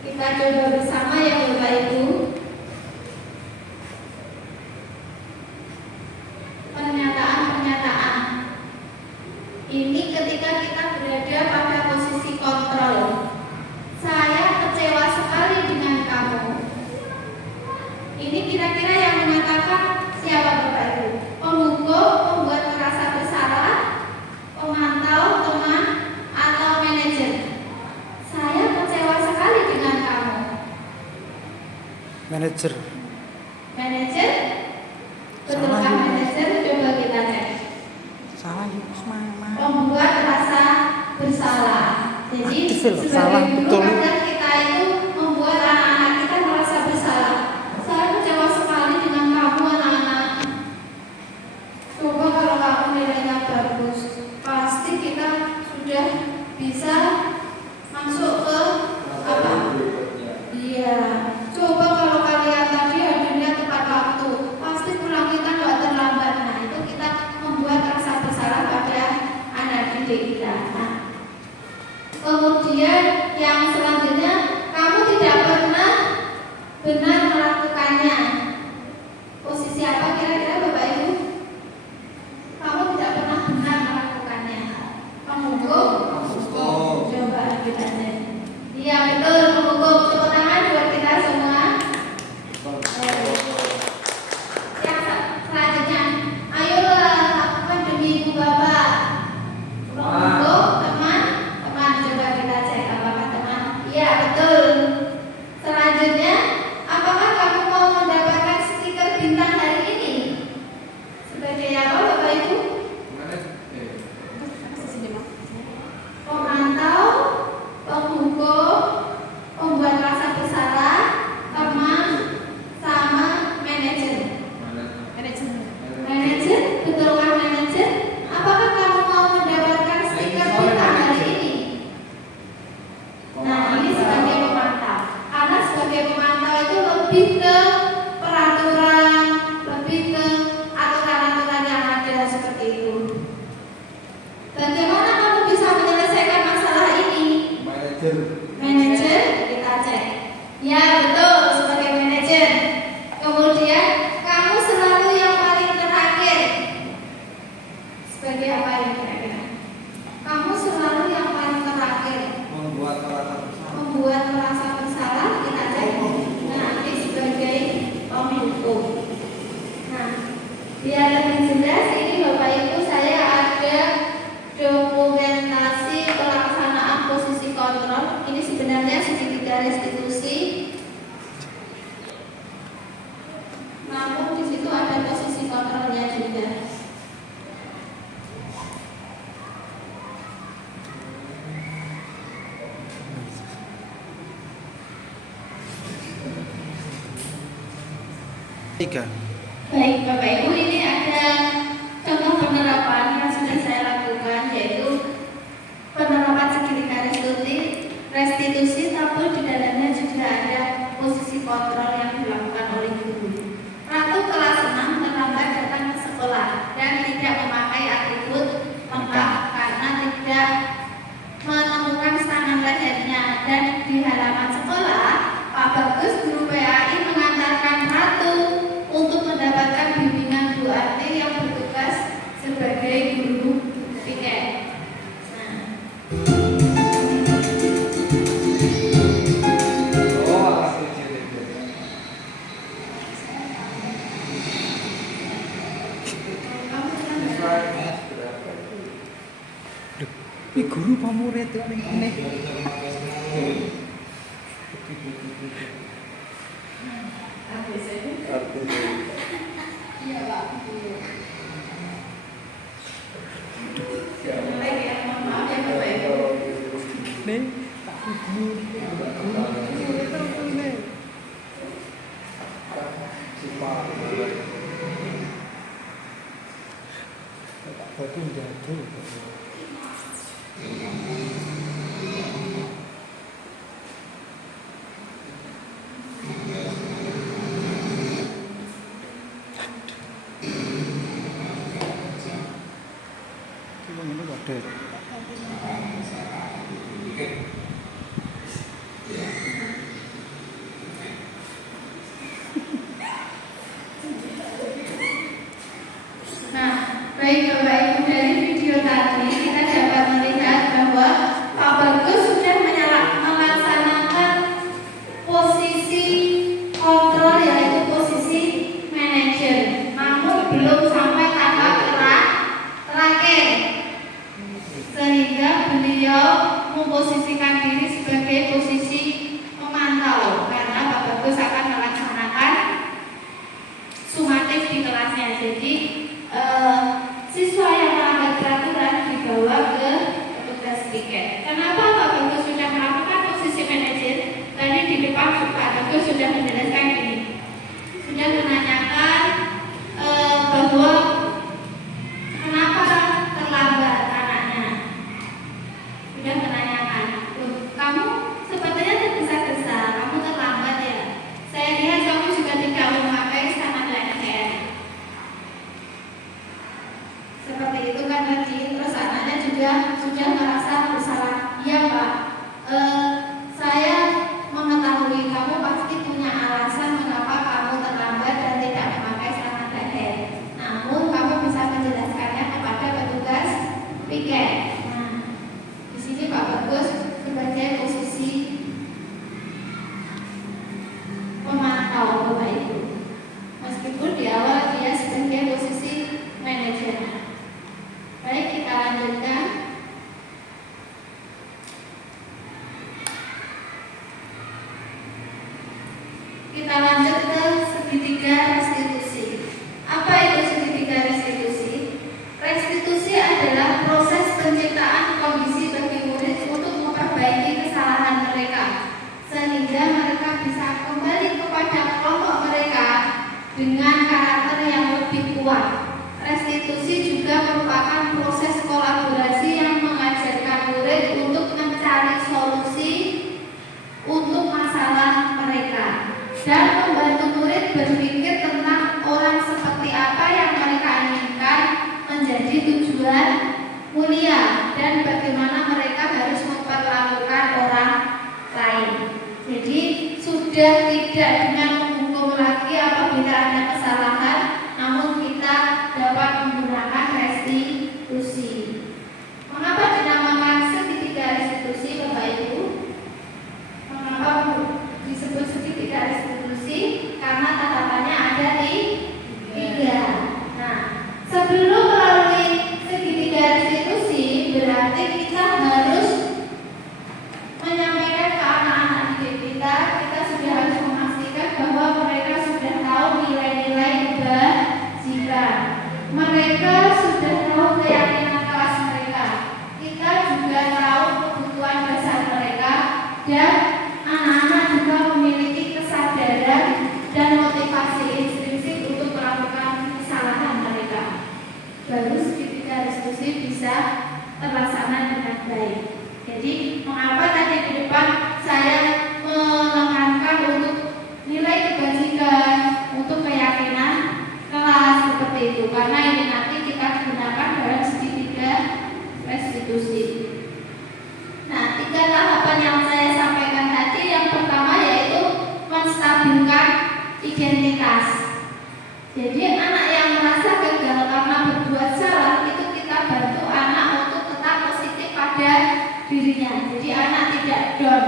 kita coba bersama ya Bapak Ibu. Pernyataan-pernyataan ini ketika kita berada pada posisi kontrol. Saya kecewa sekali dengan kamu. Ini kira-kira yang mengatakan siapa Bapak Ibu? Penghukum, pembuat merasa bersalah, pemantau, teman, atau manajer? Saya kecewa sekali dengan kamu. Manajer. Manajer? Betulkah manajer? Coba kita cek. Salah Yus Mama. Pembuat rasa bersalah. Jadi Aktif, salah, sebagai betul. guru kadang kita itu membuat anak-anak kita merasa bersalah. Saya kecewa sekali dengan kamu anak-anak. Coba kalau kamu nilainya bagus, pasti kita sudah bisa masuk ke apa? Iya. Coba kalau kalian tadi hadirnya tepat waktu, pasti pulang kita nggak terlambat. Nah, itu kita membuat rasa bersalah pada anak didik kita. Nah, kemudian yang selanjutnya, kamu tidak pernah benar melakukannya. Posisi apa kira-kira Bapak Ibu? Kamu tidak pernah benar melakukannya. Penghukum? Coba kita cek. Iya betul, penghukum. Tepuk tangan buat kita semua. Yang selanjutnya, ayolah lakukan demi ibu bapak. Penghukum, teman, coba kita cek apakah teman. Iya betul. Selanjutnya, apakah kamu mau mendapatkan stiker bintang hari ini? Sebagai apa Bapak Ibu? Pemantau, penghukum, pembuat rasa bersalah, teman, sama manajer. Manajer, betulkah manajer? Apakah kamu mau mendapatkan stiker bintang hari ini? Nah, ini sebagai pemantau. Karena sebagai pemantau itu lebih ke peraturan, lebih ke aturan-aturan yang ada seperti itu. Bagaimana kamu bisa menyelesaikan masalah ini? Manajer, kita cek. Ya betul, sebagai manajer. Kemudian kamu selalu yang paling terakhir. Sebagai apa ya kira-kira? Kamu selalu yang paling terakhir. Membuat merasa bersalah, kita cek. Nah, ini sebagai penghukum. Nah, biar lebih jelas ini Bapak Ibu, saya ada dokumentasi pelaksanaan posisi kontrol. Ini sebenarnya segitiga restitusi, namun di situ ada posisi kontrolnya juga. Tiga. Baik Bapak Ibu, ini ada contoh penerapan yang sudah saya lakukan, yaitu penerapan segitiga restitusi, tapi di dalamnya juga ada posisi kontrol yang dilakukan oleh guru. Ratu kelas 6 terlambat datang ke sekolah dan tidak Ini guru apa murid itu ini? Iya Pak. Maaf ya Bapak Ibu. Nih, tak guru. Murid apa ini? Tak batu jatuh. Ini wadah. Nah, baik Bapak Ibu, dari video tadi kita dapat melihat bahwa Pak Bagus sudah melaksanakan posisi kontrol, yaitu posisi manajer, namun belum sampai tahap terakhir, sehingga beliau memposisikan diri sebagai posisi pemantau karena Pak Bagus akan melaksanakan sumatif di kelasnya. Jadi siswa yang melanggar peraturan dibawa ke petugas piket. Kenapa Pak Bagus sudah melakukan posisi manajer? Tadi di depan Pak Bagus sudah menjelaskan ini, sudah menanyakan bahwa kenapa terlambat anaknya. Sudah menanyakan, kamu sepertinya tergesa-gesa, kamu terlambat ya. Saya lihat kamu juga tidak memakai sanad LNR. Seperti itu kan tadi. Terus anaknya juga sudah merasa bersalah. Iya Pak, saya mengetahui kamu pasti punya alasan mengapa kamu terlambat dan tidak memakai sanad LNR. Namun kamu bisa menjelaskannya kepada petugas piket. Nah, di sini Pak Bagus sebagai posisi pemantau Bapak Ibu, meskipun di awal dia sebagai posisi manajer. Baik, kita lanjutkan. Kita lanjut ke segitiga restitusi. Apa itu segitiga restitusi? Restitusi adalah proses penciptaan kondisi bagi murid untuk memperbaiki kesalahan mereka, sehingga mereka bisa kembali kepada kelompok mereka dengan karakter yang lebih kuat. Restitusi juga merupakan proses kolaborasi yang mengajarkan murid untuk mencari solusi untuk masalah mereka dan membantu murid berpikir tentang orang seperti apa yang mereka inginkan menjadi tujuan mulia dan bagaimana mereka harus memperlakukan orang lain. Jadi sudah tidak dengan menghukum lagi apabila ada kesalahan, namun kita dapat menggunakan restitusi. Mengapa dinamakan segitiga restitusi Bapak Ibu? Mengapa disebut segitiga restitusi? Karena tatapannya ada di 3. Nah, sebelum melalui segitiga restitusi berarti kita harus menyampaikan ke anak-anak didik kita sudah harus memastikan bahwa mereka sudah tahu nilai-nilai kebajikan. Mereka sudah tahu keyakinan kelas mereka. Kita juga tahu kebutuhan dasar mereka dan anak-anak juga memiliki kesadaran dan motivasi intrinsik untuk melakukan kesalahan mereka. Baru segitiga restitusi bisa terlaksana dengan baik. Jadi mengapa tadi di depan saya menekankan untuk nilai kebajikan, untuk keyakinan kelas seperti itu, karena ini nanti kita gunakan dalam segitiga restitusi. Nah, 3 tahapan yang saya sampaikan tadi, yang pertama yaitu menstabilkan identitas. Jadi anak yang merasa gagal karena berbuat salah itu kita bantu anak untuk tetap positif pada dirinya. Jadi anak tidak down.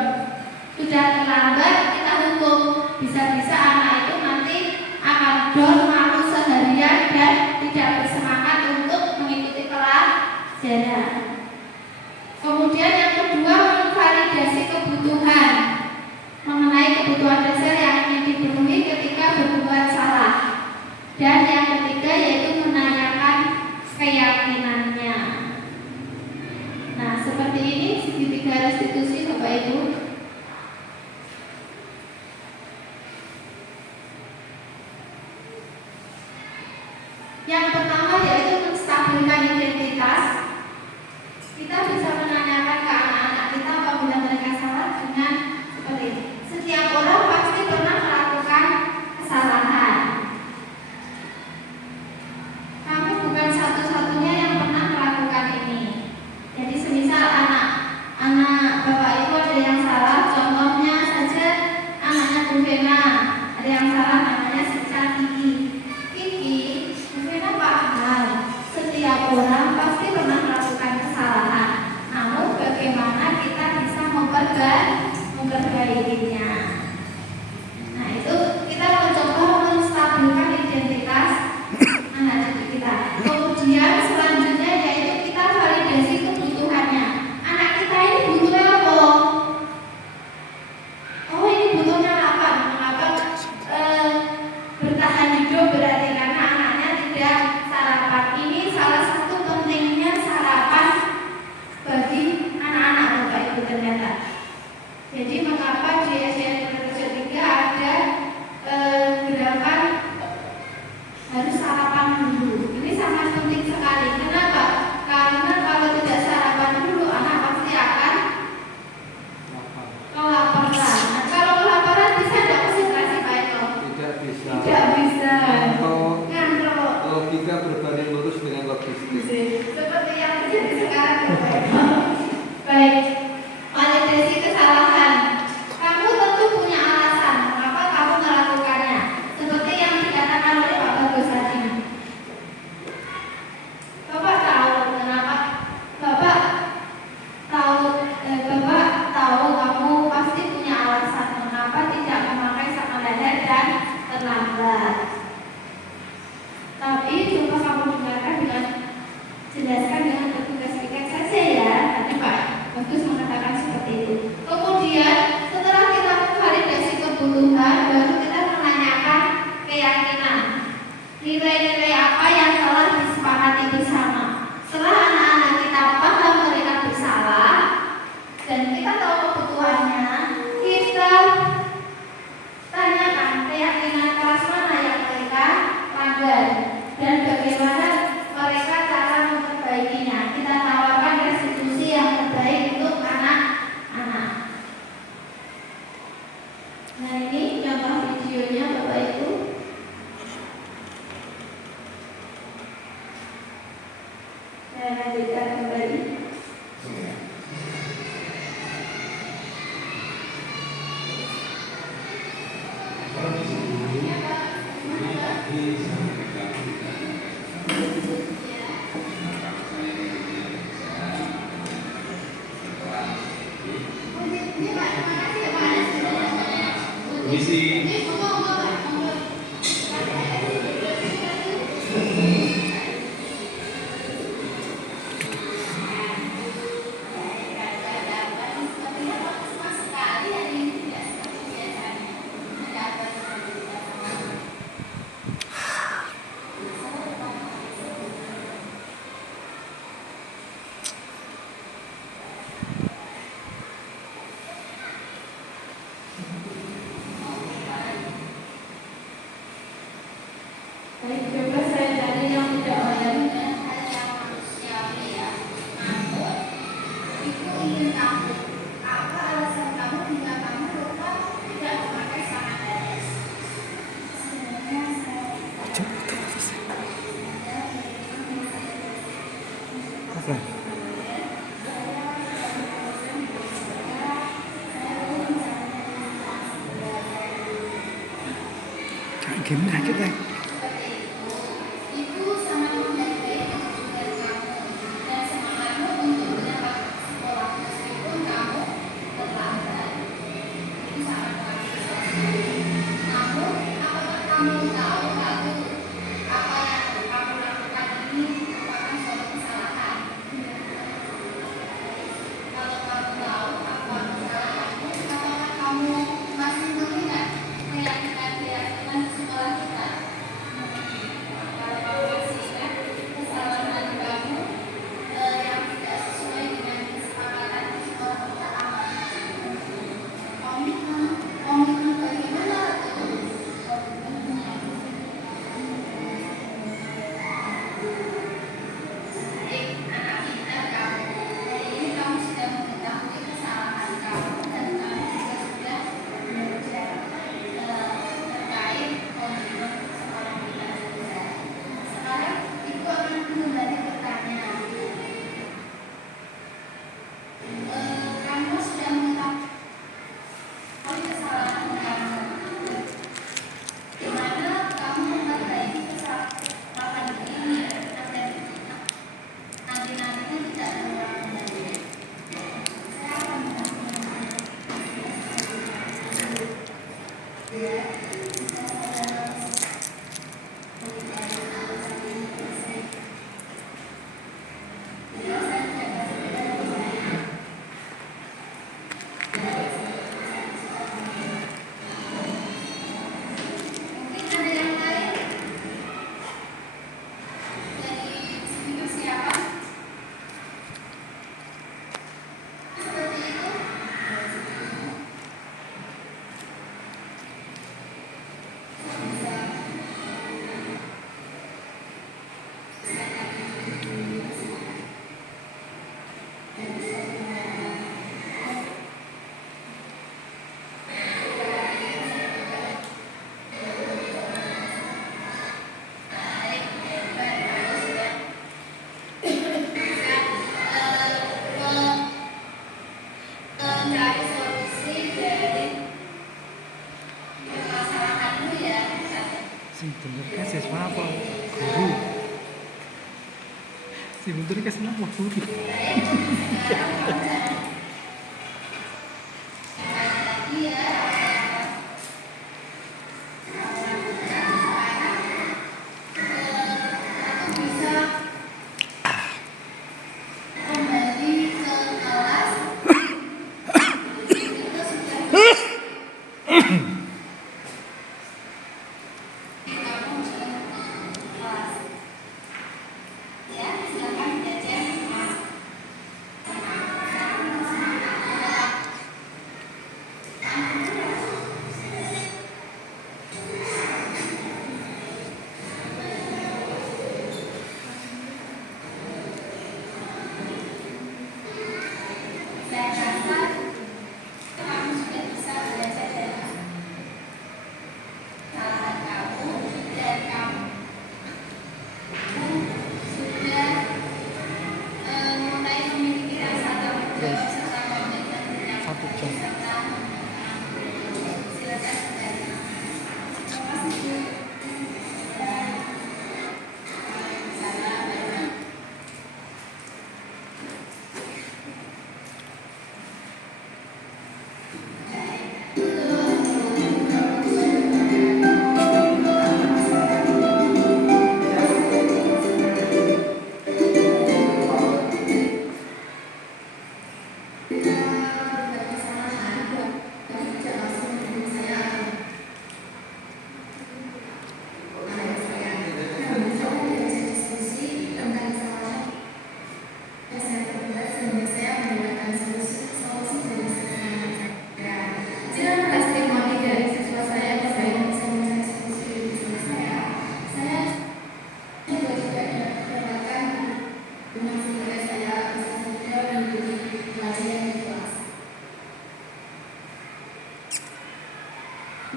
Sudah terlambat kita hukum, bisa-bisa anak itu nanti akan down, malu seharian dan tidak bersemangat untuk mengikuti pelajaran. Kemudian yang kedua, memvalidasi kebutuhan mengenai kebutuhan dasar yang ingin dipenuhi ketika berbuat salah. Dan yang ketiga yaitu menanyakan keyakinannya. Nah, seperti ini segitiga restitusi Bapak Ibu. Yang pertama yaitu menstabilkan identitas. Kita bisa menanyakan ke anak-anak kita apabila mereka salah dengan seperti ini. Setiap orang pasti pernah melakukan kesalahan. Kamu bukan satu-satunya yang pernah melakukan ini. Jadi semisal anak Bapak Ibu ada yang salah, contohnya saja anaknya Bu Vena, ada yang salah namanya semisal Kiki, Bu Vena paham setiap orang pasti pernah melakukan kesalahan. Namun bagaimana kita bisa memperbaikinya? Nah, itu kita mencoba menstabilkan identitas anak didik kita. Kemudian selanjutnya yaitu kita validasi kebutuhannya. Anak kita ini butuhnya apa? Oh, ini butuhnya apa? Mengapa bertahan hidup berarti karena anaknya tidak sarapan. Ini salah satu pentingnya sarapan bagi anak-anak Bapak Ibu ternyata. Jadi mengapa di SDN Rejo 3 ada gerakan harus sarapan dulu. Ini sangat penting sekali. Kenapa? Karena kalau tidak sarapan dulu anak pasti akan kelaparan. Nah, kalau kelaparan bisa tidak konsentrasi Pak Eko? Tidak bisa. Tidak bisa. Ngantuk. Logika berbanding lurus dengan logistik. Seperti yang terjadi sekarang Bapak Eko. Baik. Validasi kesalahan. Kamu tentu punya alasan mengapa kamu melakukannya. Seperti yang dikatakan oleh Pak Bagus tadi. Bapak tahu kenapa? Bapak tahu kamu pasti punya alasan mengapa tidak memakai sarung leher dan terlambat. Tapi coba kamu dengarkan dengan jelaskan dengan bertugas speaker saja ya. Tadi Pak Bagus mengatakan seperti itu. Kemudian setelah kita validasi kebutuhan, baru kita menanyakan keyakinan. Nilai-nilai apa yang telah disepakati bersama. Setelah anak-anak kita paham mereka bersalah dan kita tahu kebutuhannya, kita tanyakan keyakinan kelas mana yang mereka langgar dan bagaimana mereka cara memperbaikinya. Kita tawarkan restitusi yang terbaik untuk anak-anak. Nah, ini contoh videonya Bapak Ibu. Saya lanjutkan kembali. Baik, coba saya cari yang tidak lain. Yang manusiawi ya. Itu ingin tahu apa alasan kamu hingga kamu lupa tidak memakai sarung leher. Sebenarnya Apa? Gimana kita?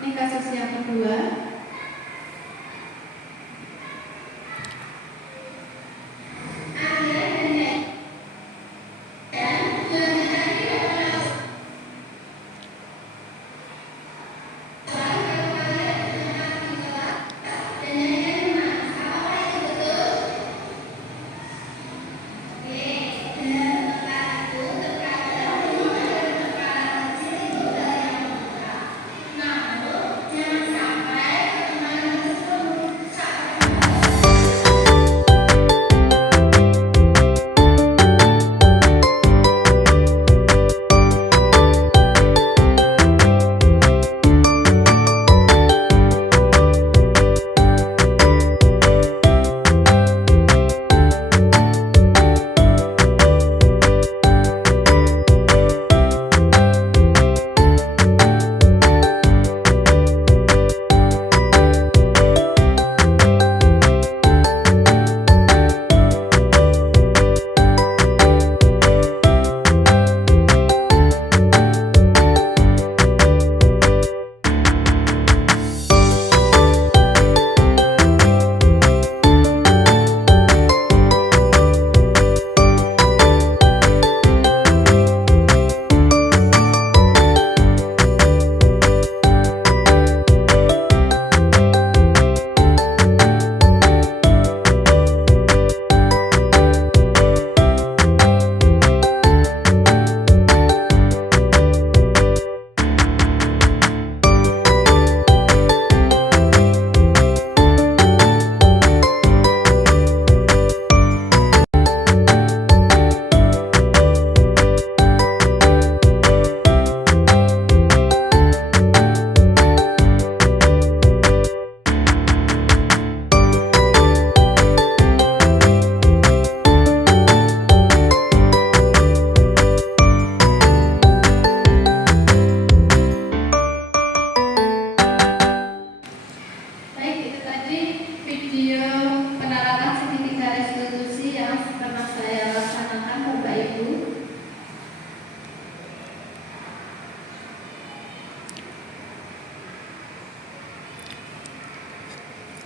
Ini kasus yang kedua.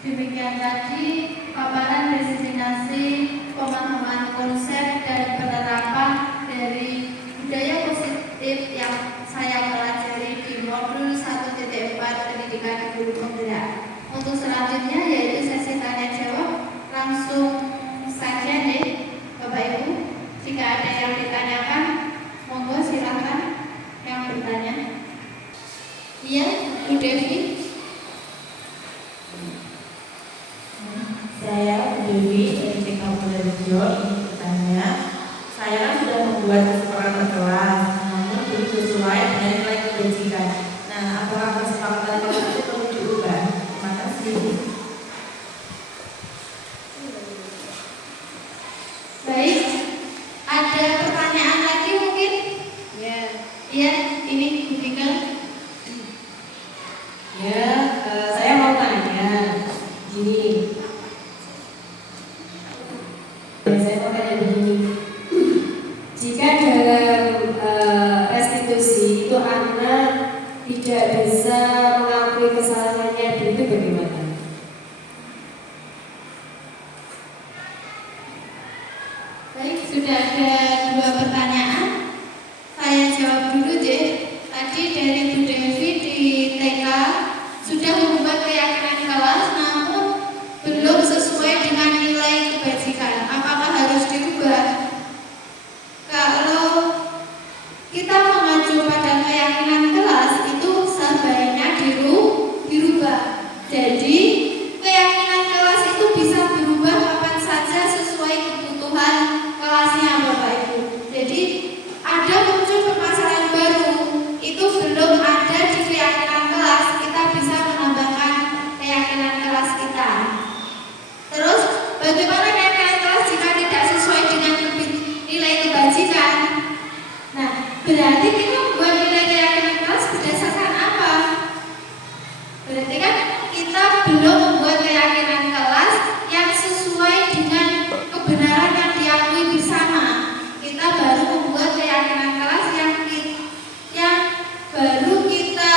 Demikian tadi paparan destinasi pemahaman konsep dan penerapan dari budaya positif yang saya pelajari di modul 1.4 pendidikan guru penggerak. Untuk selanjutnya yaitu sesi tanya jawab, langsung saja nih Bapak Ibu. Jika ada yang ditanyakan, monggo silakan yang bertanya. Iya, Bu Devi. Saya Bu Dewi dari TK Purworejo ingin bertanya. Saya kan sudah membuat kesepakatan kelas, namun belum sesuai dengan nilai kebajikan. Nah, apakah kesepakatan kelas itu perlu diubah? Terima kasih. Baik, ada pertanyaan lagi mungkin? Ya. Iya, ini Bu Tika. Ya, saya mau tanya. Gini. Saya mau tanya begini. Jika dalam restitusi itu anak tidak bisa mengakui kesalahannya, itu bagaimana? Baik, sudah ada 2 pertanyaan. Saya jawab dulu deh. Tadi dari Bu Devi di TK sudah membuat keyakinan kelas, namun belum sesuai dengan nilai kebajikan. Apakah harus dirubah? Kalau kita mengacu pada keyakinan kelas itu sebaiknya dirubah. Jadi keyakinan kelas itu bisa berubah kapan saja sesuai kebutuhan kelasnya, Bapak Ibu. Jadi ada muncul permasalahan baru, itu belum ada di keyakinan kelas, kita bisa menambahkan keyakinan kelas kita. Terus bagaimana keyakinan kelas jika tidak sesuai dengan nilai kebajikan? Nah, berarti kita membuat nilai keyakinan kelas berdasarkan apa? Berarti kan kita belum membuat keyakinan kelas yang sesuai dengan kebenaran yang diakui bersama. Kita baru membuat keyakinan kelas yang baru kita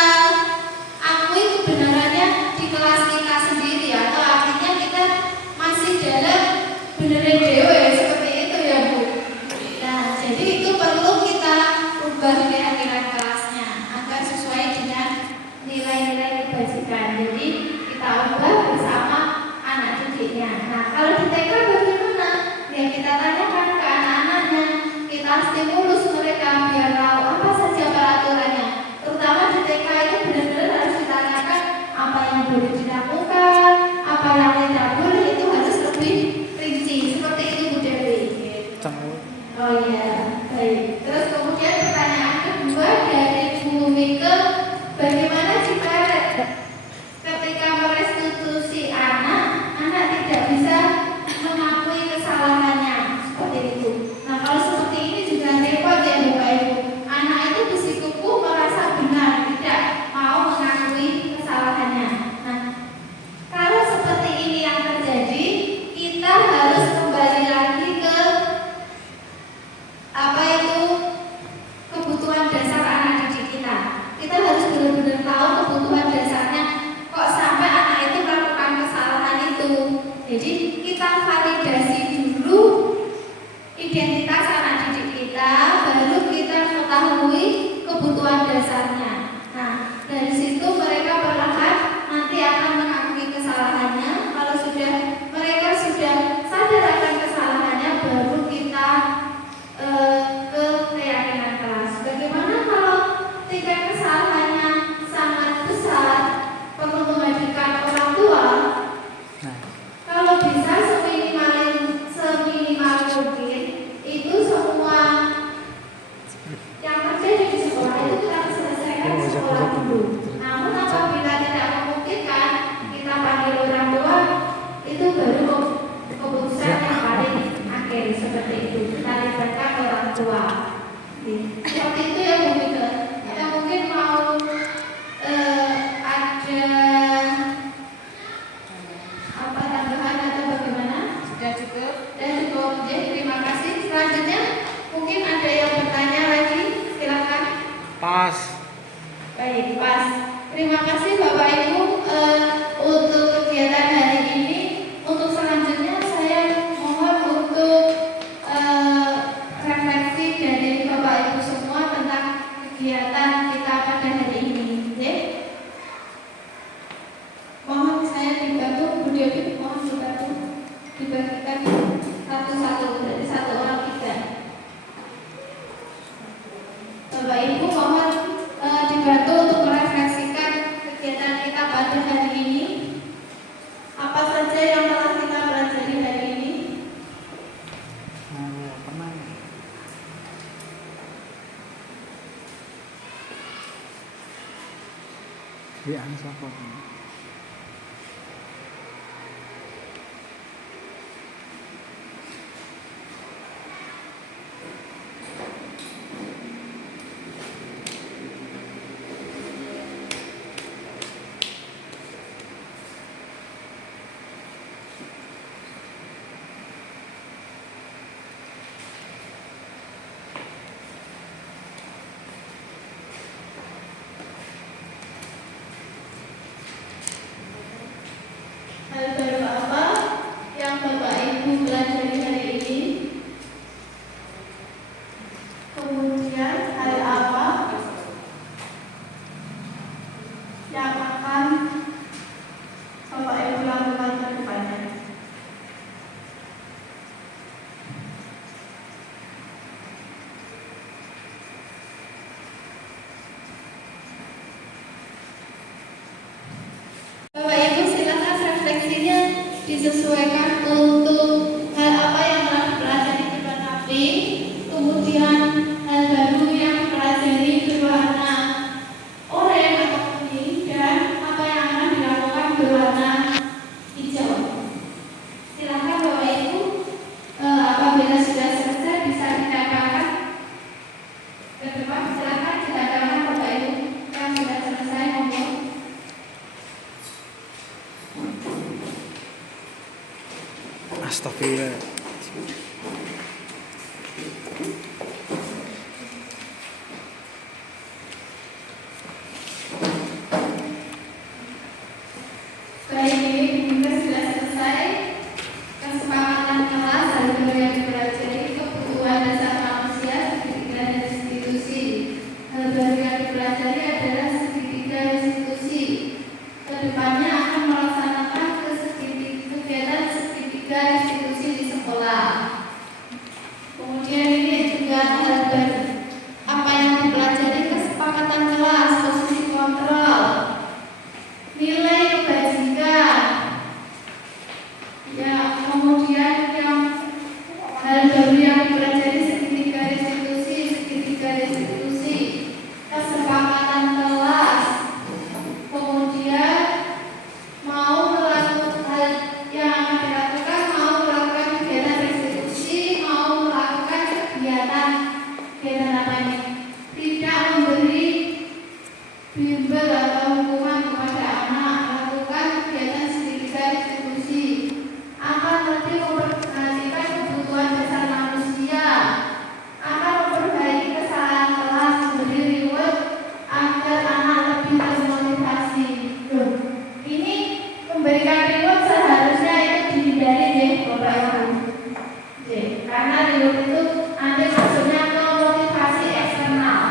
akui kebenarannya di kelas kita sendiri, atau artinya kita masih dalam beneran dewe seperti itu ya Bu. Nah, jadi itu perlu kita ubah keyakinan kelasnya agar sesuai dengan nilai-nilai kebajikan. Jadi kita ubah bersama anak didiknya. Nah, kalau di TK bagaimana? Ya kita tanyakan ke anak-anaknya, kita stimulus mereka biar tahu apa saja peraturannya. Terutama di TK itu benar-benar harus ditanyakan apa yang boleh dilakukan, apa yang tidak boleh, itu harus lebih rinci. Seperti itu Bu Dewi. Oh iya, baik. Terus kemudian pertanyaan kedua dari Bu Mika, bagaimana jika ketika merestitusi anak tidak bisa mengakui kesalahannya, seperti itu. Nah, kalau seperti ini juga repot ya Bapak Ibu. Anak itu bersikukuh merasa benar, tidak mau mengakui kesalahannya. Nah, kalau seperti ini yang terjadi, kita harus kembali lagi ke apa itu kebutuhan dasar anak didik kita. Kita harus benar-benar tahu kebutuhan dasarnya. Kok sampai anak itu melakukan kesalahan itu? Jadi kita validasi dulu identitas anak didik kita, baru kita mengetahui kebutuhan dasarnya. Nah, dari situ mereka perlahan nanti akan mengakui kesalahannya. Kalau mereka sudah sadar akan kesalahannya, baru kita ke keyakinan kelas. Bagaimana kalau tingkat kesalahannya sangat besar, perlu menghadirkan orang tua? Kalau bisa seminimal mungkin, itu semua yang terjadi di sekolah itu kita selesaikan di sekolah dulu. Namun apabila tidak memungkinkan, kita panggil orang tua, itu baru keputusan yang paling akhir, seperti itu. Kita libatkan orang tua. Seperti itu ya Bu Mika. Kita mungkin mau ada apa tambahan atau bagaimana? Sudah cukup? Dan cukup. Ya, terima kasih. Selanjutnya mungkin ada yang bertanya lagi, silakan. Pas. Baik, pas. Terima kasih Bapak Ibu untuk kegiatan hari ini. Untuk selanjutnya saya mohon untuk refleksi dari Bapak Ibu semua tentang kegiatan kita pada hari ini. Oke? Mohon saya dibantu, Bu Dewi, mohon dibantu dibagikan satu-satu dari satu orang 3. Bapak Ibu mohon dibantu untuk merefleksikan kegiatan kita pada hari ini. Apa saja yang telah kita pelajari hari ini? Pernah. Di siapa? Hal baru apa yang Bapak Ibu pelajari hari ini? Kemudian hal apa yang akan Bapak Ibu lakukan ke depannya? Bapak Ibu silakan refleksinya disesuaikan untuk hal apa yang telah dipelajari di bulan April, kemudian hal baru yang dipelajari berwarna oranye atau kuning, dan apa yang akan dilakukan berwarna hijau. Silakan Bapak Ibu, apabila sudah selesai bisa dikatakan ke depan. Silakan dikatakan Bapak Ibu yang sudah selesai ngomong. Astagfirullah. Baik, ini juga sudah selesai. Kesepakatan kelas hal baru yang dipelajari, kebutuhan dasar manusia, segitiga dan institusi. Hal baru yang dipelajari adalah segitiga institusi. Kedepannya akan melaksanakan kegiatan segitiga institusi di sekolah. Kemudian ini juga hal baru. Apa yang dipelajari? Kesepakatan kelas, posisi kontrol, nilai kebajikan. Ya, kemudian yang hal baru yang dipelajari segitiga institusi, kesepakatan kelas. Kemudian mau melakukan hal yang akan dilakukan, mau melakukan kegiatan restitusi, mau melakukan kegiatan apa ini? Tidak memberi bimbel atau hukuman kepada anak, melakukan kegiatan segitiga restitusi, akan lebih memperhatikan kebutuhan dasar manusia, akan memperbaiki kesalahan kelas, memberi reward agar anak lebih termotivasi. Loh, ini memberikan reward seharusnya itu dihindari ya Bapak Ibu. Karena reward itu nanti maksudnya ke motivasi eksternal.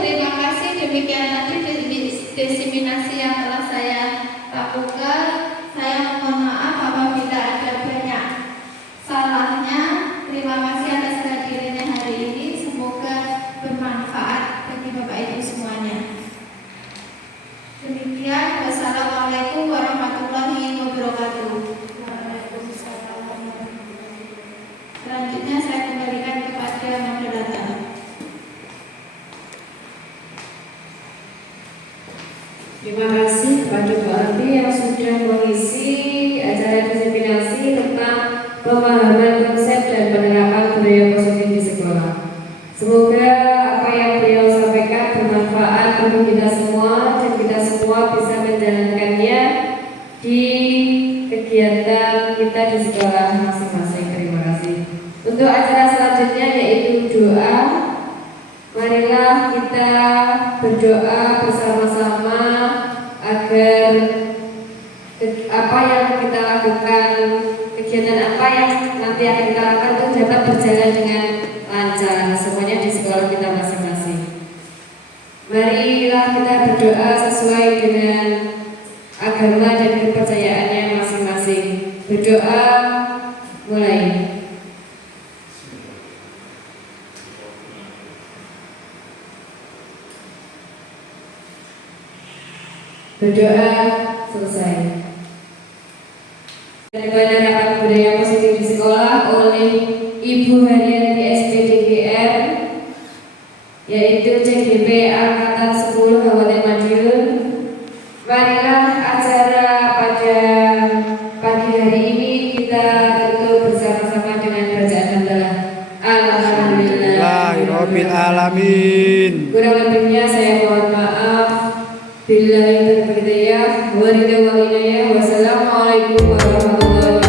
Terima kasih, demikian tadi diseminasi yang telah saya lakukan. Saya mohon maaf apabila ada banyak salahnya. Terima kasih atas kehadirannya hari ini. Semoga bermanfaat bagi Bapak Ibu semuanya. Demikian, wassalamualaikum warahmatullahi wabarakatuh. Selanjutnya saya kembalikan kepada moderator. Terima kasih kepada Bu Arti yang sudah mengisi acara diseminasi tentang pemahaman konsep dan penerapan budaya positif di sekolah. Semoga apa yang beliau sampaikan bermanfaat bagi kita semua dan kita semua bisa menjalankannya di kegiatan kita di sekolah masing-masing. Terima kasih. Untuk acara selanjutnya yaitu doa. Marilah kita berdoa bersama-sama agar apa yang kita lakukan, kegiatan apa yang nanti akan kita lakukan itu dapat berjalan dengan lancar semuanya di sekolah kita masing-masing. Marilah kita berdoa sesuai dengan agama dan kepercayaannya masing-masing. Berdoa mulai. Berdoa selesai. Daripada rapat budaya positif di sekolah oleh Ibu Haryanti SPDGR, yaitu CGP Angkatan 10 Kabupaten Madiun. Marilah acara pada pagi hari ini kita tutup bersama-sama dengan bacaan hamdalah. Alhamdulillahirabbil alamin. Kurang lebihnya saya mohon maaf. Billahi taufiq wal hidayah. Wassalamualaikum warahmatullahi wabarakatuh.